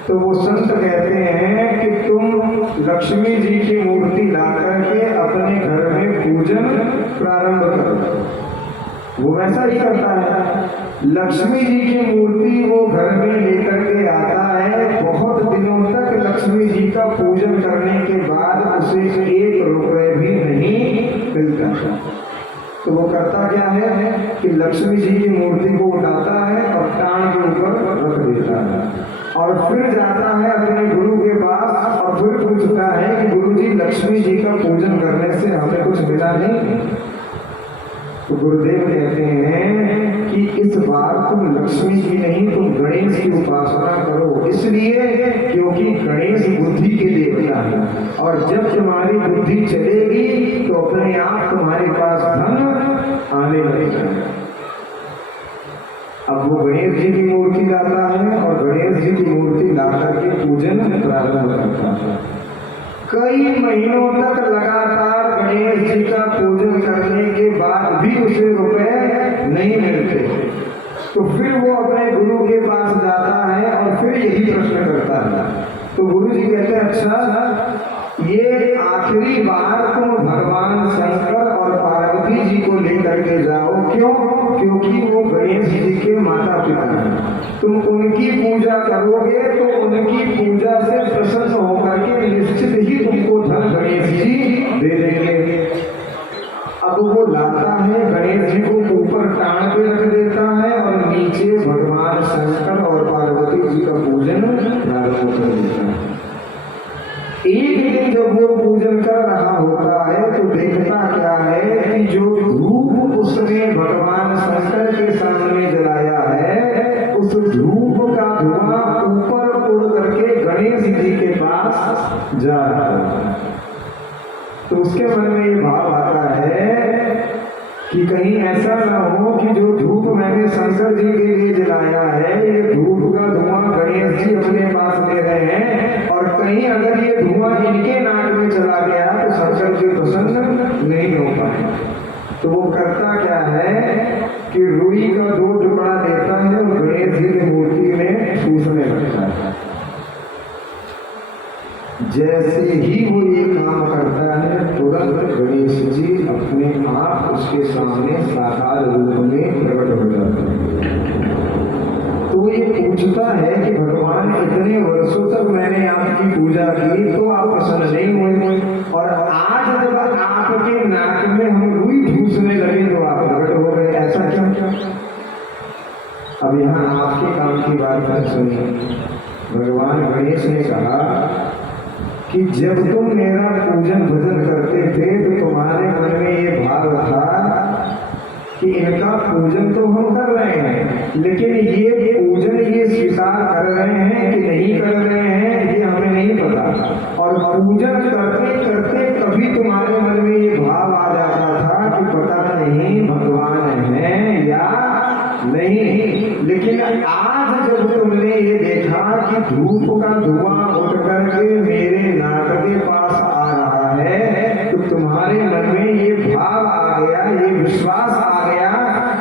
तो वो संत कहते हैं कि तुम लक्ष्मी जी की मूर्ति ला करके अपने घर में पूजन प्रारंभ करो। वो वैसा ही करता है। लक्ष्मी जी की मूर्ति वो घर में लेकर के आता है। बहुत दिनों तक लक्ष्मी जी का पूजन करने के बाद उसे 1 रुपए भी नहीं मिलता। तो वो करता क्या है कि लक्ष्मी जी की मूर्ति को उठाता है और टांग के ऊपर रख देता है, और फिर जाता है अपने गुरु के पास और फिर पूछता है कि गुरु जी लक्ष्मी जी का पूजन करने से हमें कुछ मिला नहीं? तो गुरुदेव कहते हैं कि इस बार तुम लक्ष्मी की नहीं, तुम गणेश की उपासना करो। इसलिए क्योंकि गणेश बुद्धि के देवता है, और जब तुम्हारी बुद्धि चलेगी तो अपने आप तुम्हारे पास धन आने लगेगा। अब वो गणेश जी की मूर्ति लाता है और गणेश जी की मूर्ति ला करके पूजन प्रारंभ करता है। कई महीनों तक लगातार गणेश जी का पूजन करने के बाद भी उसे रुपए नहीं मिलते। तो फिर वो अपने गुरु के पास जाता है और फिर यही प्रश्न करता है। तो गुरु जी कहते हैं अच्छा ये आखिरी बार तुम भगवान शंकर और पार्वती जी को लेकर के जाओ। क्यों? क्योंकि वो गणेश जी के माता पिता हैं। तुम उनकी पूजा करोगे तो उनकी पूजा से प्रसन्न होकर के निश्चित ही तुमको धन गणेश जी दे देंगे। अब वो लाता है, गणेश जी को ऊपर टांग पे रख देता है और नीचे भगवान शंकर और पार्वती जी का पूजन प्रारंभ कर देता है। एक दिन जब वो पूजन कर रहा होता है तो देखता क्या है कि जो धूप उसने भगवान शंकर के सामने जलाया है उस धूप का धुआं ऊपर उड़ करके गणेश जी के पास जा रहा है। तो उसके मन में ये भाव आता है कि कहीं ऐसा ना हो कि जो धूप मैंने शंकर जी के लिए जलाया है ये धूप का धुआं गणेश जी अपने पास ले रहे हैं, और कहीं अगर ये धुआं इनके नाक में चला गया तो शंकर जी प्रसन्न नहीं हो पाए। तो वो करता क्या है कि रुई का 2 टुकड़ा देता है और गणेश जी की मूर्ति में ठूसने लगता है। जैसे ही वो ये काम करता है तुरंत गणेश जी अपने आप उसके सामने साकार रूप में प्रकट हो जाते हैं। सोचा है कि भगवान इतने वर्षों तक मैंने आपकी पूजा की तो आप प्रसन्न नहीं हुए, और आज जब आपके नाक में हम रुई ठूसने लगे तो आप प्रकट हो गए, ऐसा क्यों? अब यहाँ आपके काम की बात सुनिए। भगवान गणेश ने कहा कि जब तुम मेरा पूजन भजन करते थे तो तुम्हारे मन में ये भाव था कि इनका पूजन तो हम कर रहे हैं, लेकिन ये पूजन ये स्वीकार कर रहे हैं कि नहीं कर रहे हैं ये हमें नहीं पता। और पूजन करते करते कभी तुम्हारे मन में ये भाव आ जाता था कि पता नहीं भगवान है या नहीं। लेकिन आज जब तुमने ये देखा कि धूप का धुआं उठ करके मेरे नाक के पास आ रहा है तो तुम्हारे मन में ये भाव आ गया, ये विश्वास आ गया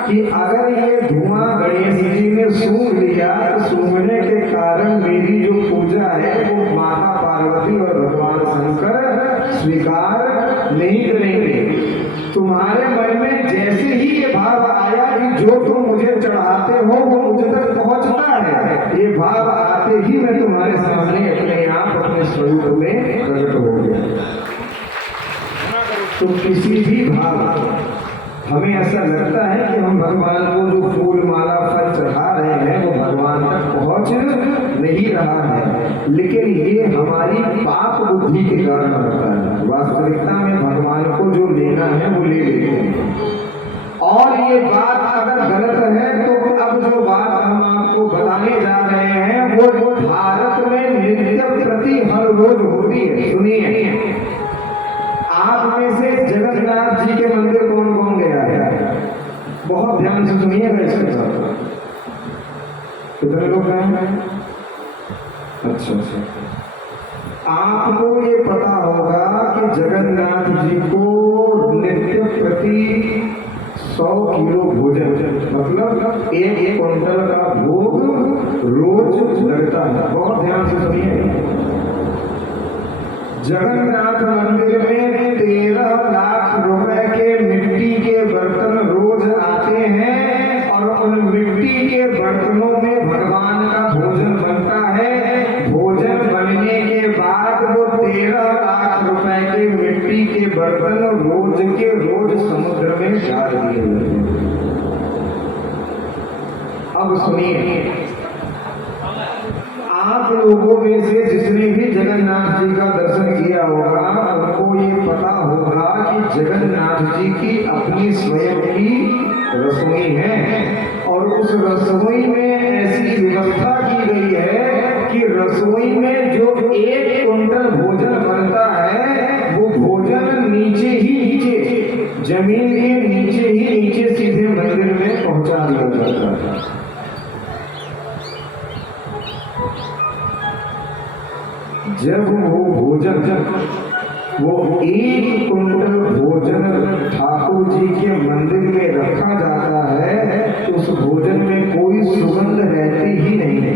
कि अगर ये धुआं गणेश जी ने सूंघ लिया तो सूंघने के कारण मेरी जो पूजा है वो माता पार्वती और भगवान शंकर स्वीकार नहीं करेंगे। तुम्हारे मन में जैसे ही ये भाव आया कि जो तुम मुझे चढ़ाते हो वो मुझे तक पहुंचता है, ये भाव आते ही मैं तुम्हारे सामने अपने आप अपने स्वरूप में प्रकट हो गया। तो किसी भी भाव हमें ऐसा लगता है कि हम भगवान को जो फूल माला फल चढ़ा रहे हैं वो भगवान तक पहुंच नहीं रहा है, लेकिन ये हमारी पाप बुद्धि के कारण होता है। वास्तविकता में भगवान को जो लेना है वो ले लेते हैं। और ये बात अगर गलत है तो अब जो बात हम आपको बताने जा रहे हैं वो भारत में नित्य प्रति हर रोज होती है। सुनिए, आप में से जगन्नाथ जी के मंदिर कौन कौन गया है? बहुत ध्यान से सुनिएगा इसके साथ। कितने लोग गए हैं? अच्छा अच्छा। आपको ये पता होगा कि जगन्नाथ जी को नित्य प्रति 100 किलो भोजन, मतलब 1 क्विंटल का भोग रोज लगता है। बहुत ध्यान से सुनिए। जगन्नाथ मंदिर में 13 लाख रुपए के मिट्टी के बर्तन रोज आते हैं और उन मिट्टी के बर्तनों में भगवान का भोजन बनता है। भोजन बनने के बाद वो 13 लाख रुपए के मिट्टी के बर्तन रोज के रोज समुद्र में डाल दिए जाते हैं। अब सुनिए, आप लोगों में से जिसने भी जगन्नाथ जी का दर्शन किया होगा उनको ये पता होगा कि जगन्नाथ जी की अपनी स्वयं की रसोई है, और उस रसोई में ऐसी व्यवस्था की गई है कि रसोई में जो 1 क्विंटल भोजन बनता है वो भोजन नीचे ही नीचे, जमीन के नीचे ही नीचे सीधे मंदिर में पहुंचा दिया जाता है। जब वो भोजन, वो 1 क्विंटल भोजन ठाकुर जी के मंदिर में रखा जाता है तो उस भोजन में कोई सुगंध रहती ही नहीं है।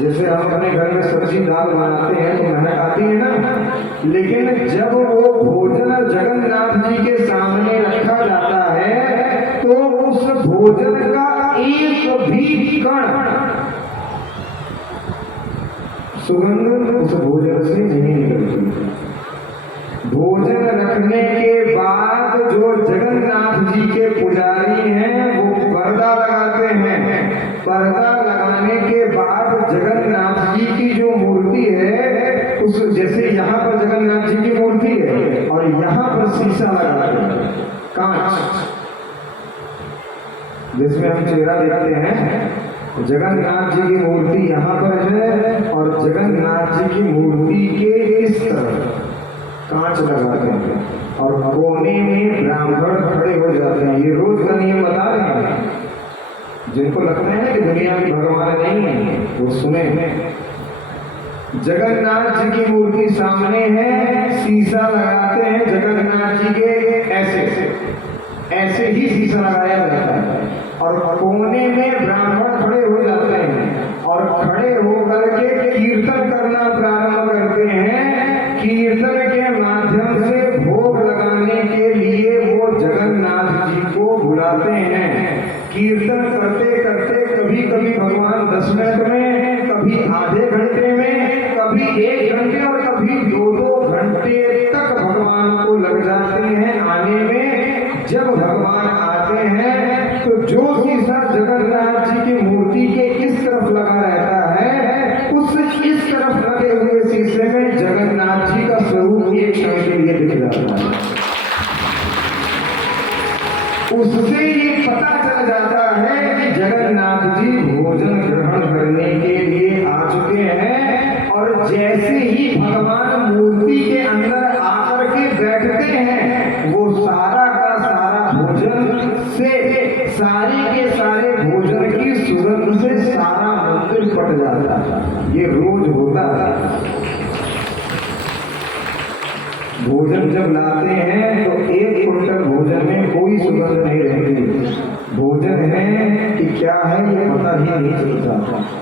जैसे हम अपने घर में सब्जी दाल बनाते हैं तो महक आती है ना, लेकिन जब वो भोजन जगन्नाथ जी के सामने रखा जाता है तो उस भोजन का एक भी कण सुगंध उस भोजन से नहीं निकलती। भोजन रखने के बाद जो जगन्नाथ जी के पुजारी हैं वो पर्दा लगाते हैं। पर्दा लगाने के बाद जगन्नाथ जी की जो मूर्ति है उस, जैसे यहाँ पर जगन्नाथ जी की मूर्ति है और यहाँ पर शीशा लगाते हैं, कांच, जिसमें हम चेहरा देखते हैं। जगन्नाथ जी की मूर्ति यहाँ पर है और जगन्नाथ जी की मूर्ति के इस तरफ कांच लगाते हैं और कोने में ब्राह्मण खड़े हो जाते हैं। ये रोज का नियम बता रहे हैं। जिनको लगता है कि दुनिया में भगवान नहीं है वो सुने। जगन्नाथ जी की मूर्ति सामने है, शीशा लगाते हैं जगन्नाथ जी के, ऐसे ही शीशा लगाया जाता है और कोने में ब्राह्मण खड़े हो जाते हैं और खड़े होकर के कीर्तन करना प्रारंभ करते हैं। कीर्तन के माध्यम से भोग लगाने के लिए वो जगन्नाथ जी को बुलाते हैं। कीर्तन करते करते कभी कभी कभी भगवान 10 मिनट में, कभी आधे घंटे में, कभी 1 घंटे और कभी 2-2 घंटे तक भगवान को लग जाते हैं आने में। जब भगवान आते हैं तो जो शीशा जगन्नाथ जी की मूर्ति के इस तरफ लगा रहता है, उस इस तरफ लगे हुए शीशे में जगन्नाथ जी का स्वरूप एक क्षण के लिए दिख जाता है। उससे ये पता चल जाता है कि जगन्नाथ जी भोजन ग्रहण करने के लिए आ चुके हैं। और जैसे ही भगवान मूर्ति के अंदर आकर के बैठते हैं, वो सारा का सारा भोजन से, सारे के सारे भोजन की सुगंध से सारा मंदिर पट जाता है। ये रोज होता है। भोजन जब लाते हैं तो 1 क्विंटल भोजन में कोई सुगंध नहीं रहती। भोजन है कि क्या है ये पता ही नहीं चलता।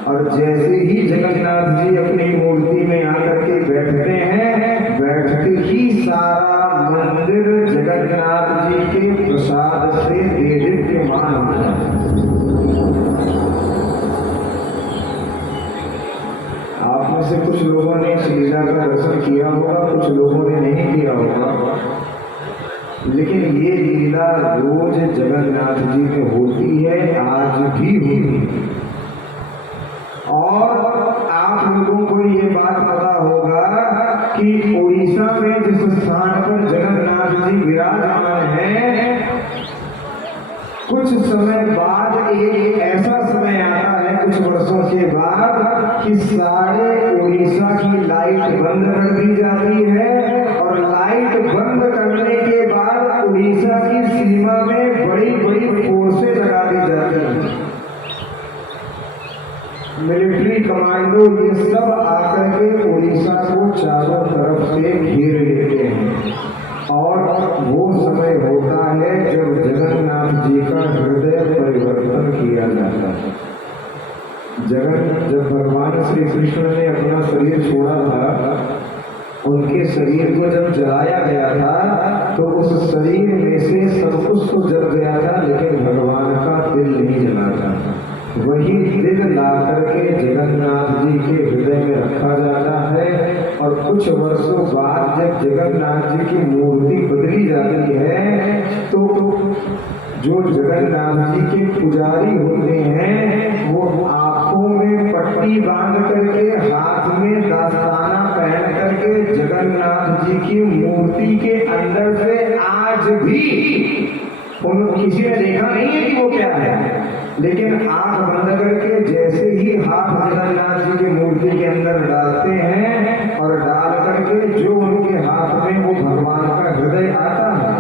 और जैसे ही जगन्नाथ जी अपनी मूर्ति में आकर के बैठते हैं, बैठते ही सारा मंदिर जगन्नाथ जी के प्रसाद से देदीप्यमान होता है। आप में से कुछ लोगों ने इस लीला का दर्शन किया होगा, कुछ लोगों ने नहीं किया होगा, लेकिन ये लीला रोज जगन्नाथ जी में होती है, आज भी होती है। और आप लोगों को ये बात पता होगा कि उड़ीसा में जिस स्थान पर जगन्नाथ जी विराजमान हैं, कुछ समय बाद एक ऐसा समय आता है, कुछ वर्षों के बाद, कि सारे उड़ीसा की लाइट बंद कर दी जाती है। और लाइट बंद करने के बाद उड़ीसा की सीमा में बड़ी बड़ी फोर्सें लगा दी जाती हैं। मिलिट्री कमांडो ये सब आकर के उड़ीसा को चारों तरफ से घेर लेते हैं। और वो समय होता है जब जगन्नाथ जी का हृदय परिवर्तन किया जाता है। जब भगवान श्री कृष्ण ने अपना शरीर छोड़ा था, उनके शरीर को जब जलाया गया था तो उस शरीर में से सब कुछ तो जल गया था, लेकिन भगवान का दिल नहीं जला था। वही दिल ला करके जगन्नाथ जी के हृदय में रखा जाता है। और कुछ वर्षों बाद जब जगन्नाथ जी की मूर्ति बदली जाती है, तो जो जगन्नाथ जी के पुजारी होते हैं, वो आंखों में पट्टी बांध करके, हाथ में दस्ताना पहन करके जगन्नाथ जी की मूर्ति के अंदर से आज भी, किसी ने देखा नहीं है कि वो क्या है, लेकिन आंख बंद करके जैसे ही हाथ जगन्नाथ जी की मूर्ति के अंदर डालते हैं, और डाल करके जो उनके हाथ में वो भगवान का हृदय आता है,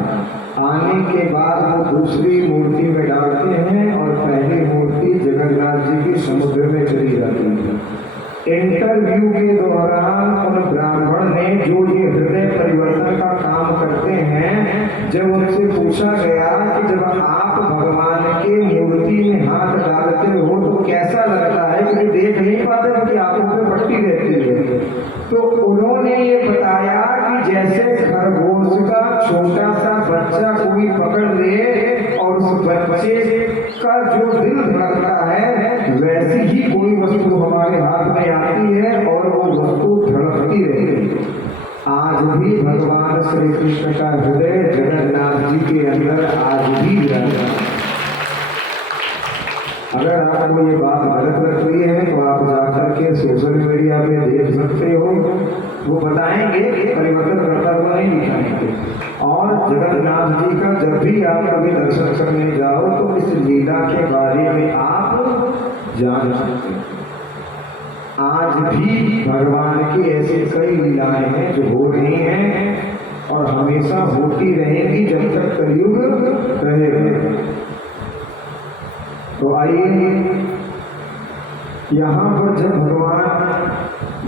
आने के बाद वो दूसरी मूर्ति में डालते हैं और पहली मूर्ति जगन्नाथ जी की समुद्र में चली जाती है। इंटरव्यू के दौरान उन ब्राह्मण ने, जो ये हृदय परिवर्तन का काम करते हैं, जब उनसे पूछा गया कि जब आप भगवान के मूर्ति में हाथ डालते हो तो कैसा लगता है, क्योंकि देख नहीं पाते उनकी आंखों पे पट्टी रहती है, तो उन्होंने ये बताया कि जैसे खरगोश का छोटा सा बच्चा कोई पकड़ ले और उस बच्चे का जो दिल धड़कता है, वैसी ही कोई वस्तु हमारे हाथ में आती है और वो वस्तु धड़कती रहती है। आज भी भगवान श्री कृष्ण का हृदय जगन्नाथ जी के अंदर आज भी विराजमान है। अगर आपको ये बात गलत लग रही है तो आप जाकर के सोशल मीडिया पे देख सकते हो, वो बताएंगे, परिवर्तन करता हुआ नहीं दिखाएंगे। और जगन्नाथ जी का जब भी आप कभी दर्शन करने जाओ तो इस लीला के बारे में आप जान सकते हैं। आज भी भगवान की ऐसी कई लीलाएं हैं जो हो रही हैं और हमेशा होती रहेगी जब तक कलयुग रहेगा। तो आइए, यहाँ पर जब भगवान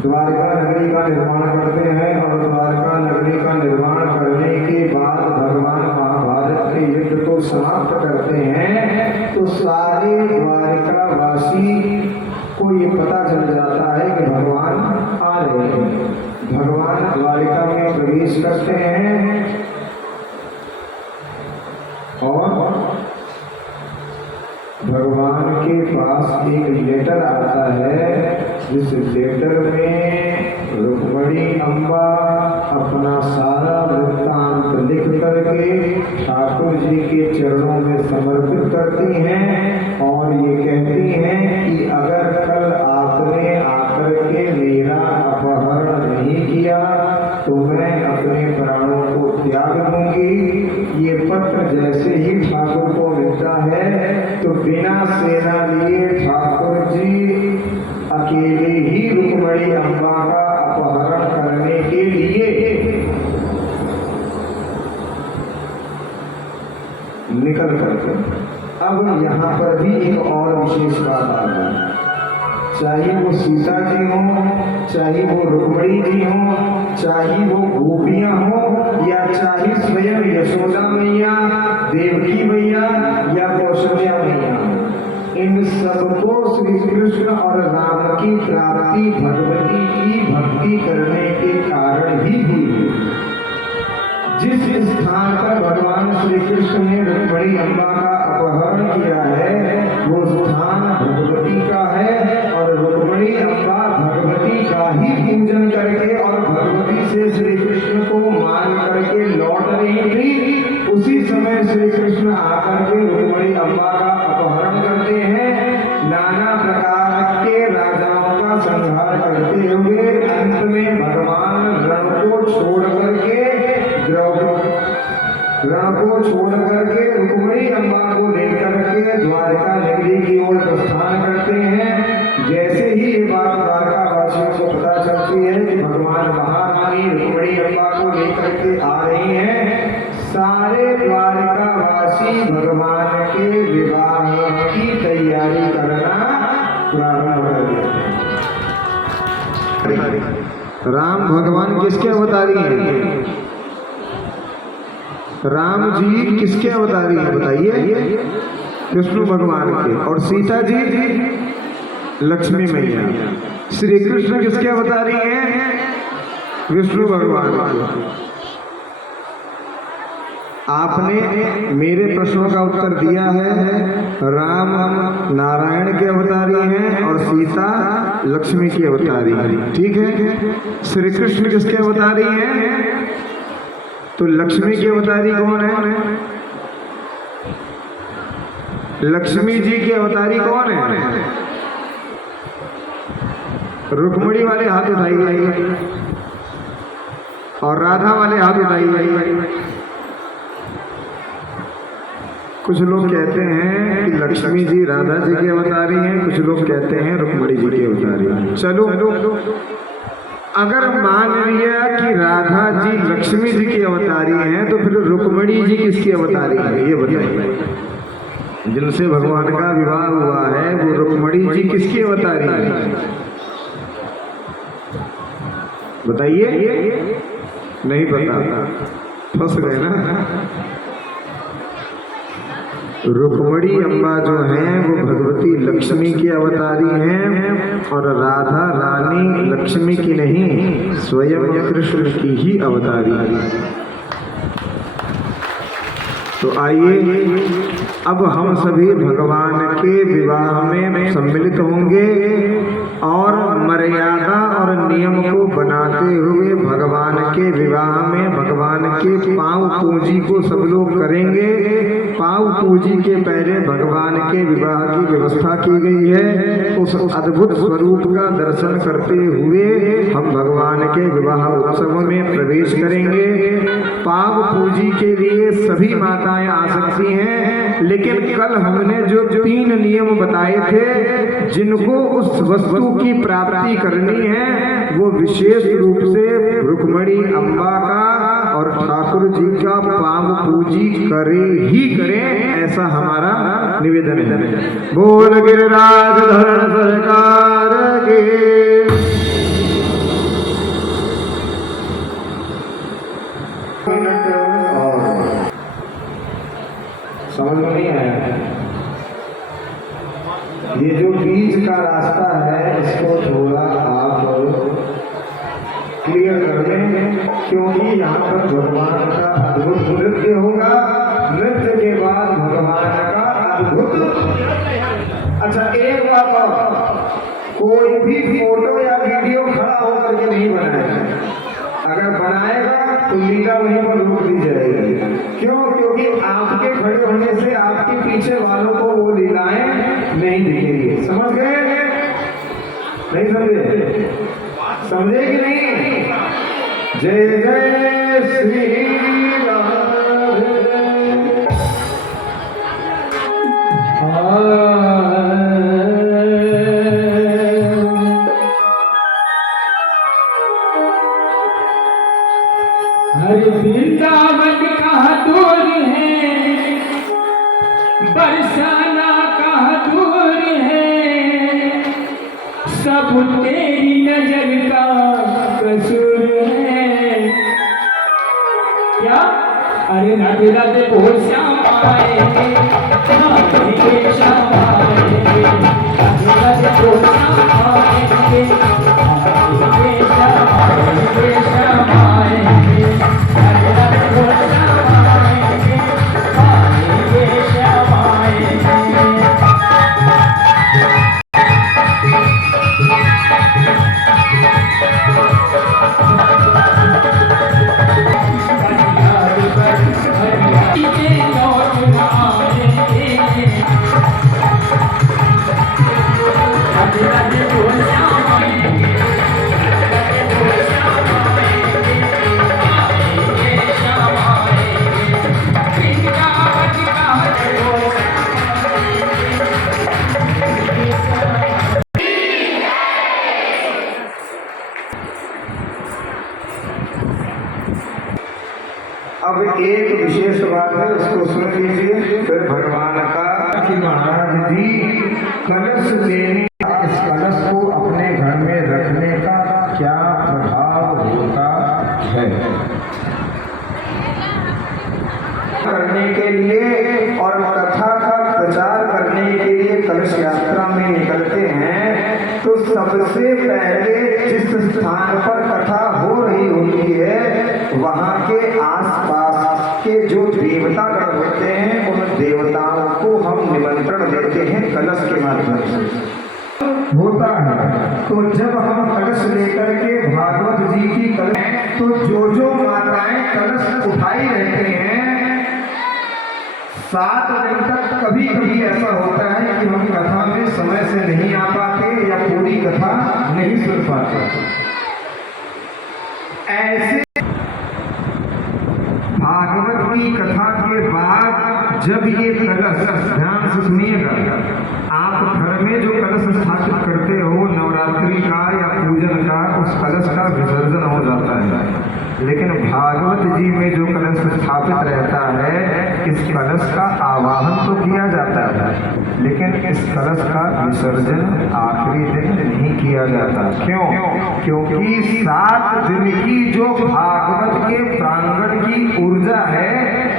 द्वारका नगरी का निर्माण करते हैं और द्वारका नगरी का निर्माण करने के बाद भगवान महाभारत के युद्ध को समाप्त करते हैं, तो सारे द्वारका वासी को ये पता चल जाता है कि भगवान आ रहे हैं। भगवान द्वारका में प्रवेश करते हैं और भगवान के पास एक लेटर आता है, जिस लेटर में रुक्मिणी अम्बा अपना सारा वृत्तांत लिख करके ठाकुर जी के चरणों में समर्पित करती हैं और ये कहती हैं कि अगर कल आपने आकर के मेरा अपहरण नहीं किया तो मैं अपने प्राणों को त्याग दूंगी। ये पत्र जैसे ही ठाकुर को मिलता है तो बिना सेना लिए ठाकुर जी अकेले ही रुक्मिणी अम्बा का अपहरण करने के लिए निकल करते। अब यहाँ पर भी एक और विशेष बात आ गई, चाहे वो सीता जी हो, चाहे वो रुक्मिणी जी हो, चाहे वो गोपियां हो, या चाहे स्वयं यशोदा मैया, देवकी मैया या कौशल्या मैया, इन सबको श्री कृष्ण और राम की प्राप्ति भगवती की भक्ति करने के कारण ही हुई। जिस स्थान पर भगवान श्री कृष्ण ने रुक्मिणी अम्बा का अपहरण किया है वो स्थान भगवती का है और रुक्मिणी अम्बा भगवती का ही पूजन करके और भगवती से श्री कृष्ण को मान करके लौट रही थी। उसी समय श्री कृष्ण आकर के रुक्मिणी अम्बा का अपहरण करते हैं, नाना प्रकार के राजाओं का संहार करते हुए अंत में भगवान रण को छोड़ करके रुक्मिणी अम्बा को लेकर के द्वारका नगरी की ओर प्रस्थान करते हैं। जैसे ही ये बात द्वारकावासियों को पता चलती है कि भगवान महारानी रुक्मिणी अम्बा को लेकर के आ रही हैं, सारे द्वारकावासी भगवान के विवाह की तैयारी करना प्रारंभ कर देते। राम भगवान किसके अवतारी हैं? राम जी किसके अवतारी हैं बताइए? विष्णु भगवान के। और सीता जी लक्ष्मी मैया। श्री कृष्ण किसके अवतारी हैं? विष्णु भगवान के। आपने मेरे प्रश्नों का उत्तर दिया है, राम नारायण के अवतारी हैं और सीता लक्ष्मी की अवतारी है। ठीक है, श्री कृष्ण किसके अवतारी हैं? तो लक्ष्मी की अवतारी कौन है? लक्ष्मी जी की अवतारी कौन है? रुक्मिणी वाले हाथ उठाइए और राधा वाले हाथ उठाइए। कुछ लोग कहते हैं कि लक्ष्मी जी राधा जी की अवतारी हैं, कुछ लोग कहते हैं रुक्मिणी जी की अवतारी हैं। चलो, अगर मान लिया कि राधा जी लक्ष्मी जी की अवतारी हैं तो फिर रुक्मिणी जी किसकी अवतारी है ये बताइए। जिनसे भगवान का विवाह हुआ है वो रुक्मिणी जी किसकी अवतारी है बताइए? नहीं पता, फंस गए ना। रुक्मिणी अम्बा जो हैं वो भगवती लक्ष्मी की अवतारी हैं और राधा रानी लक्ष्मी की नहीं, स्वयं कृष्ण की ही अवतारी है। तो आइए अब हम सभी भगवान के विवाह में सम्मिलित होंगे और मर्यादा और नियम को बनाते हुए भगवान के विवाह में भगवान के पांव पूजी को सब लोग करेंगे। पांव पूजी के पहले भगवान के विवाह की व्यवस्था की गई है। उस अद्भुत स्वरूप का दर्शन करते हुए हम भगवान के विवाह उत्सव में प्रवेश करेंगे। पांव पूजी के लिए सभी माताएं आ सकती हैं, लेकिन कल हमने जो 3 नियम बताए थे जिनको उस वस्तु की प्राप्ति करनी है वो विशेष रूप से रुक्मिणी अम्बा का और ठाकुर जी का पांव पूजी करे ही करें, ऐसा हमारा निवेदन है। बोल गिरिराज धरण सरकार के। समझ में नहीं आया? ये जो बीच का रास्ता है इसको थोड़ा आप क्लियर कर लें, क्योंकि यहाँ पर भगवान का अद्भुत नृत्य होगा। नृत्य के बाद भगवान का अद्भुत। अच्छा एक बात और, कोई भी फोटो या वीडियो खड़ा होकर के नहीं बनाएगा, अगर बनाएगा तो लीला वहीं पर रोक दी जाएगी। क्यों? क्योंकि आपके खड़े होने से आपके पीछे वालों को वो लीलाएं नहीं दिखेंगी। समझ गए? नहीं समझे? समझे कि नहीं? जय जय श्री राधे। हर वृंदावन कहाँ दूर है, बरसाना कहाँ दूर है, सब तेरी नजर का कसूर है। क्या? अरे राधे राधे बोल श्याम आए, राधे श्याम आए, राधे राधे बोल श्याम आए, राधे श्याम आए, राधे राधे बोल श्याम आए, राधे श्याम आए। अब एक विशेष बात है, उसको सुन लीजिए। फिर भगवान का कि महाराज जी कलश लेने, इस कलश को अपने घर में रखने का क्या प्रभाव होता है करने के लिए और कथा का प्रचार करने के लिए कलश यात्रा में निकलते हैं, तो सबसे पहले जिस स्थान पर कथा हो रही होती है वहाँ के आसपास के जो देवतागण होते हैं उन देवताओं को हम निमंत्रण देते हैं कलश के माध्यम से होता है। तो जब हम कलश लेकर के भागवत जी की कलश, तो जो माताएं कलश उठाई रहते हैं 7 दिन तक, कभी कभी ऐसा होता है कि हम कथा में समय से नहीं आ पाते या पूरी कथा नहीं सुन पाते। ऐसे भागवत की कथा के बाद जब ये कलश, ध्यान से सुनिएगा, आप घर में जो कलश स्थापित करते हो नवरात्रि का या पूजन का, उस कलश का विसर्जन हो जाता है। लेकिन भागवत जी में जो कलश स्थापित रहता है, इस कलश का आवाहन तो किया जाता है, लेकिन इस कलश का विसर्जन आखिरी दिन नहीं किया जाता। क्यों? क्योंकि 7 दिन की जो भागवत के प्रांगण की ऊर्जा है,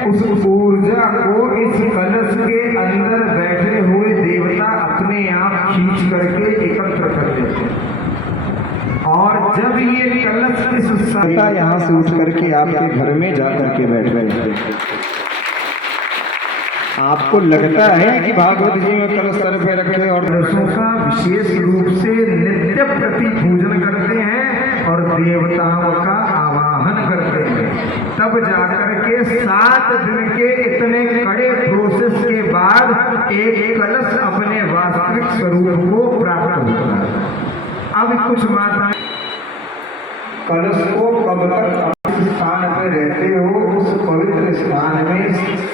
उस ऊर्जा को इस कलश के अंदर बैठे हुए देवता अपने आप खींच करके एकत्र कर देते हैं। और जब ये कलश इस सत्ता यहाँ से उठ करके आपके घर में जाकर के बैठ गए, आपको लगता है कि भागवत जी में कलश सर पे रखे और कलशों का विशेष रूप से नित्य प्रति पूजन करते हैं और देवताओं का आवाहन करते हैं, तब जाकर के 7 दिन के इतने कड़े प्रोसेस के बाद एक कलश अपने वास्तविक स्वरूप को प्राप्त होता है। अब कुछ माताएं कलश को कब तक स्थान में रहते हो, उस पवित्र स्थान में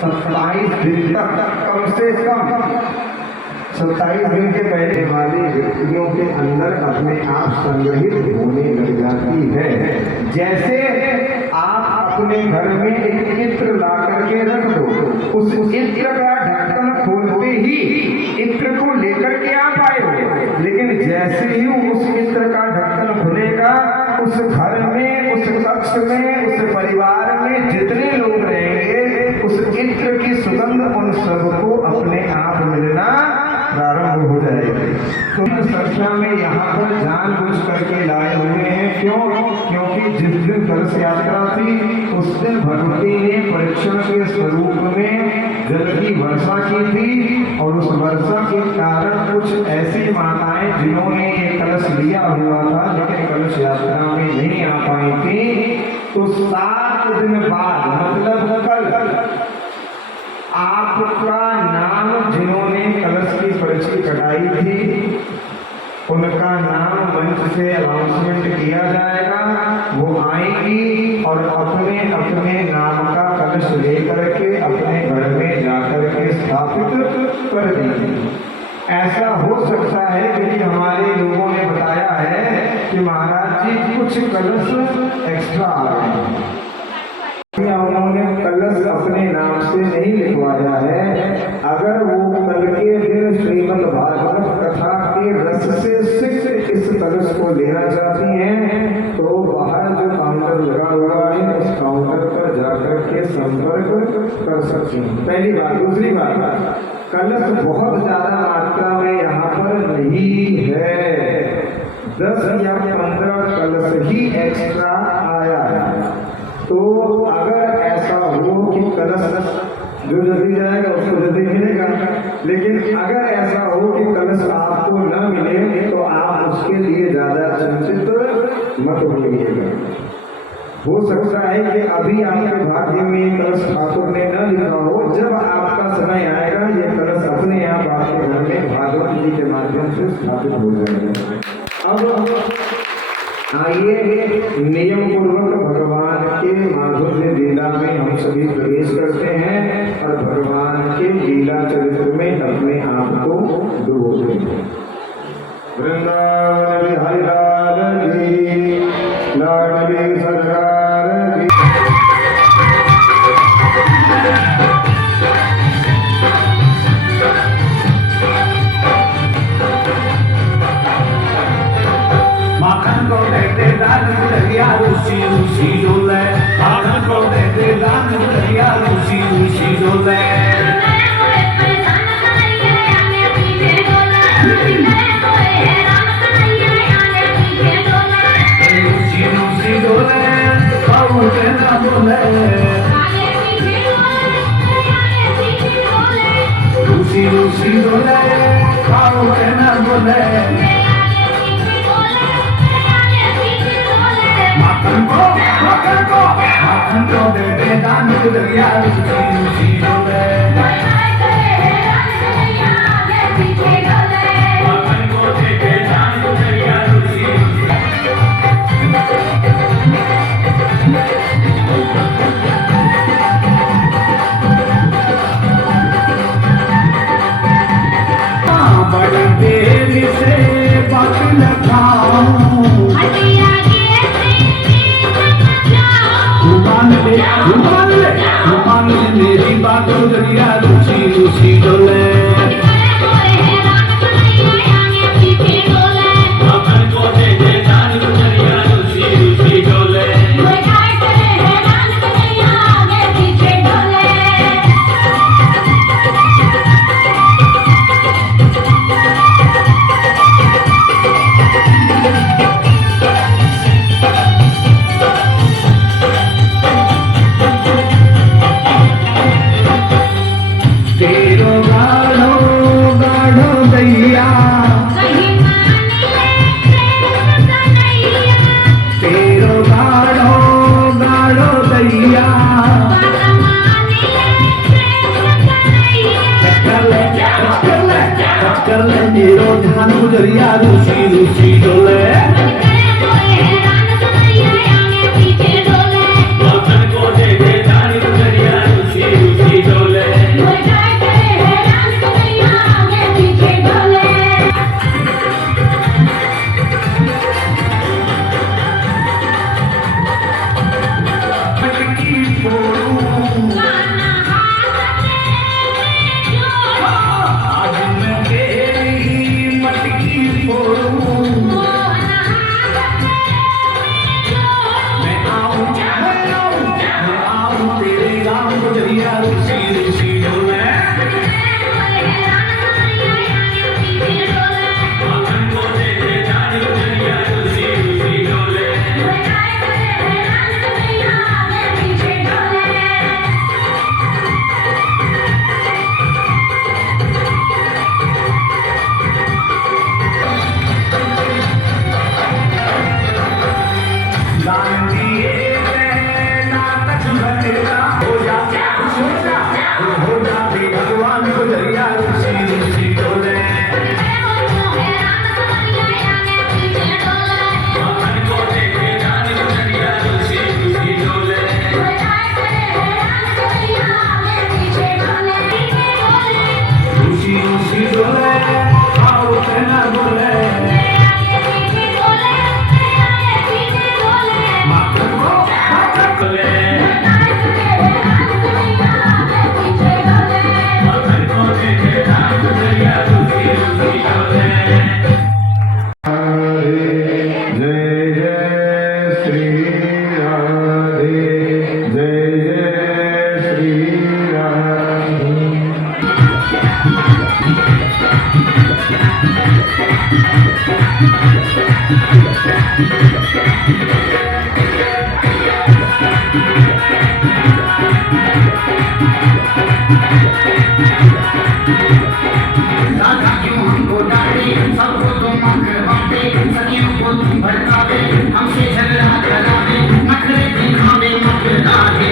27 दिन तक, कम से कम 27 दिन के पहले वाले व्यक्तियों के अंदर अपने आप संग्रहित होने लग जाती है। जैसे आप अपने घर में एक इत्र ला करके रख दो, उस इत्र का ढक्कन खोलते ही इत्र को लेकर के आप आए हो, लेकिन जैसे ही उस इत्र का ढक्कन खुलेगा, उस घर में, उस कक्ष में, उस परिवार में जितने लोग रहेंगे, उस इत्र की सुगंध उन सबको अपने आप मिलना प्रारंभ आरंभ हो जाएगी। तो इस संख्या में यहाँ पर जानबूझ करके लाए हुए हैं। क्यों? क्योंकि जिस दिन कलश यात्रा थी उस दिन भगवती ने परीक्षण के स्वरूप में जल की वर्षा की थी, और उस वर्षा के कारण कुछ ऐसी माताएं जिन्होंने ये कलश लिया हुआ था लेकिन कलश यात्रा में नहीं आ पाई थी, तो 7 दिन बाद मतलब कल आपका नाम जिन्होंने कलश की पर्ची कटाई थी उनका नाम मंच से अनाउंसमेंट किया जाएगा। वो आएंगी और अपने अपने नाम का कलश लेकर के अपने घर में जाकर के स्थापित कर देंगे। ऐसा हो सकता है क्योंकि हमारे लोगों ने बताया है कि महाराज जी कुछ कलश एक्स्ट्रा आ रहे हैं। उन्होंने कलश अपने नाम से नहीं लिखवाया है। अगर वो कल के दिन श्रीमद् भागवत कथा के रस से सिक्त इस कलश को लेना चाहती हैं तो बाहर जो काउंटर लगा हुआ है उस काउंटर पर जाकर के संपर्क कर सकती हैं। पहली बात। दूसरी बात, कलश बहुत ज्यादा मात्रा में यहाँ पर नहीं है। 10 या 15 कलश ही एक्स्ट्रा आया है। तो अगर ऐसा हो कि कलश जो जल्दी जाएगा उसको जल्दी मिलेगा, लेकिन अगर ऐसा हो कि कलश आपको न मिले तो आप उसके लिए ज्यादा चिंतित मत होइएगा। हो सकता है कि अभी आपके भाग्य में कलश ठाकुर ने न लिखा हो, जब आपका समय आएगा ये कलश अपने आप आपके घर में भागवत जी के माध्यम से स्थापित हो जाएगा। अब आइए नियम पूर्वक भगवान के माधुर्य लीला में हम सभी प्रवेश करते हैं और भगवान के लीला चरित्र में अपने आप को डुबोते हैं। वृंदावन बिहारी लाल जी, लाडली सरकार जी। माखन को देते दान दरिया रूसी रूसी डोले, माखन को देते दान दरिया रूसी रूसी डोले। रूसी रूसी डोले खाओ ना बोले, रूसी रूसी डोले खाओ ना बोले। माखन को देते दान दरिया रूसी रूसी डोले, माखन को देते दान दरिया रूसी रूसी। बड़ी देर से बात लगाऊं रुमान ले मेरी बातों दरिया रूसी रूसी डोले। माखन को देते दान दरिया रूसी रूसी डोले। तेरो गाढ़ो गाढ़ो दैया, तेरो गाढ़ो गाढ़ो दैया। कर ले तेरो ध्यान दरिया रूसी रूसी डोले। माखन को देते दान दरिया रूसी रूसी डोले। आज मैं तेरी मटकी फोड़ूं, राधा क्यों हमको डांटे, सबको तुम मकर बांटे, सखियों को तुम भड़कावे, हमसे झगड़ा करावे, नखरे दिखावे मत डाले,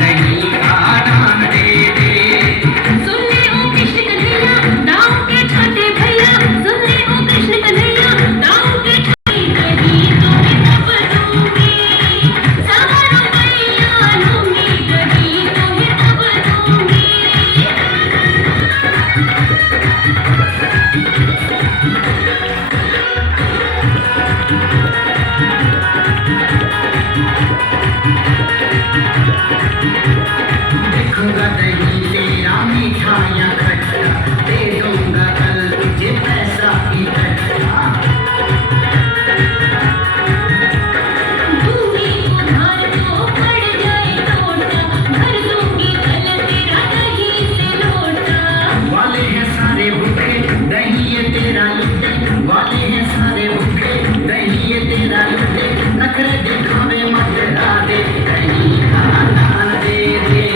नहीं का नाम दे दे। सुन ले ओ कृष्ण कन्हैया, दाऊ के छोटे भैया, सुन ले ओ कृष्ण कन्हैया, दाऊ के छोटे कहीं तुम्हें तब दूंगी, सवारों भैया लूंगी, कहीं तुम्हें तब दूंगी। देखूंगा दही तेरा मीठा या खट्टा, दे दूंगा कल तुझे पैसा इकट्ठा। दूंगी उधार तो पड़ जाए टोटा, भर दूंगी कल तेरा दही से लोटा। वाले हैं सारे भूखे, दही ये तेरा लुटे, वाले हैं सारे भूखे, दही ये तेरा लुटे, नखरे दिखावे मत डाले, दही का दान दे दे।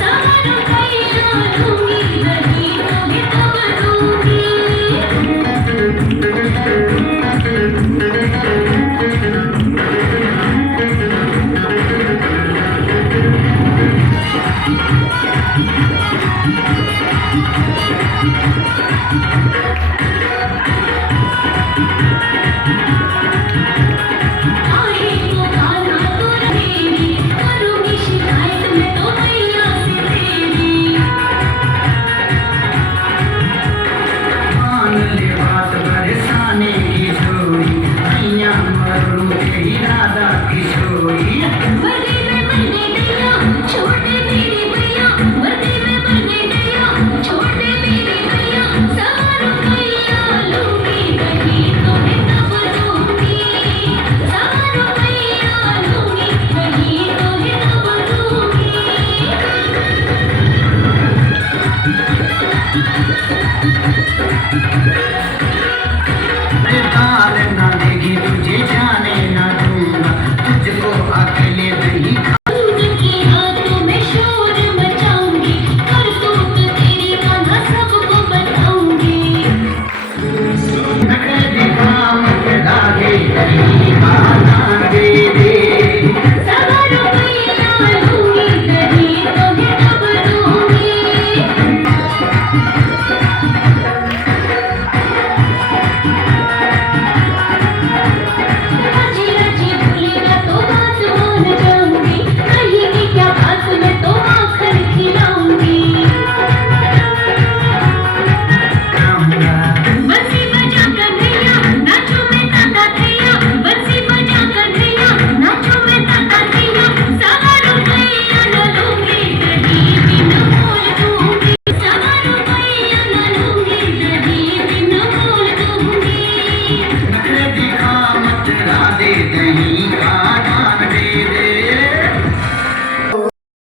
सवारों भैया लूंगी, कहीं तुम्हें तब दूंगी। आहे वो गाना तो रहेगी, करूंगी शिकायत मैं तो भैया से तेरी। मान ले बात बरसाने की छोरी, मैया मरू तेरी राधा की छोरी। वर्दी में बने गया, छोटे मेरे भैया, वर्दी में बने गया, छोटे मेरे भैया, सवारों भैया लूंगी, कहीं तुम्हें तब दूंगी, सवारों भैया लूंगी, कहीं तुम्हें तब दूंगी।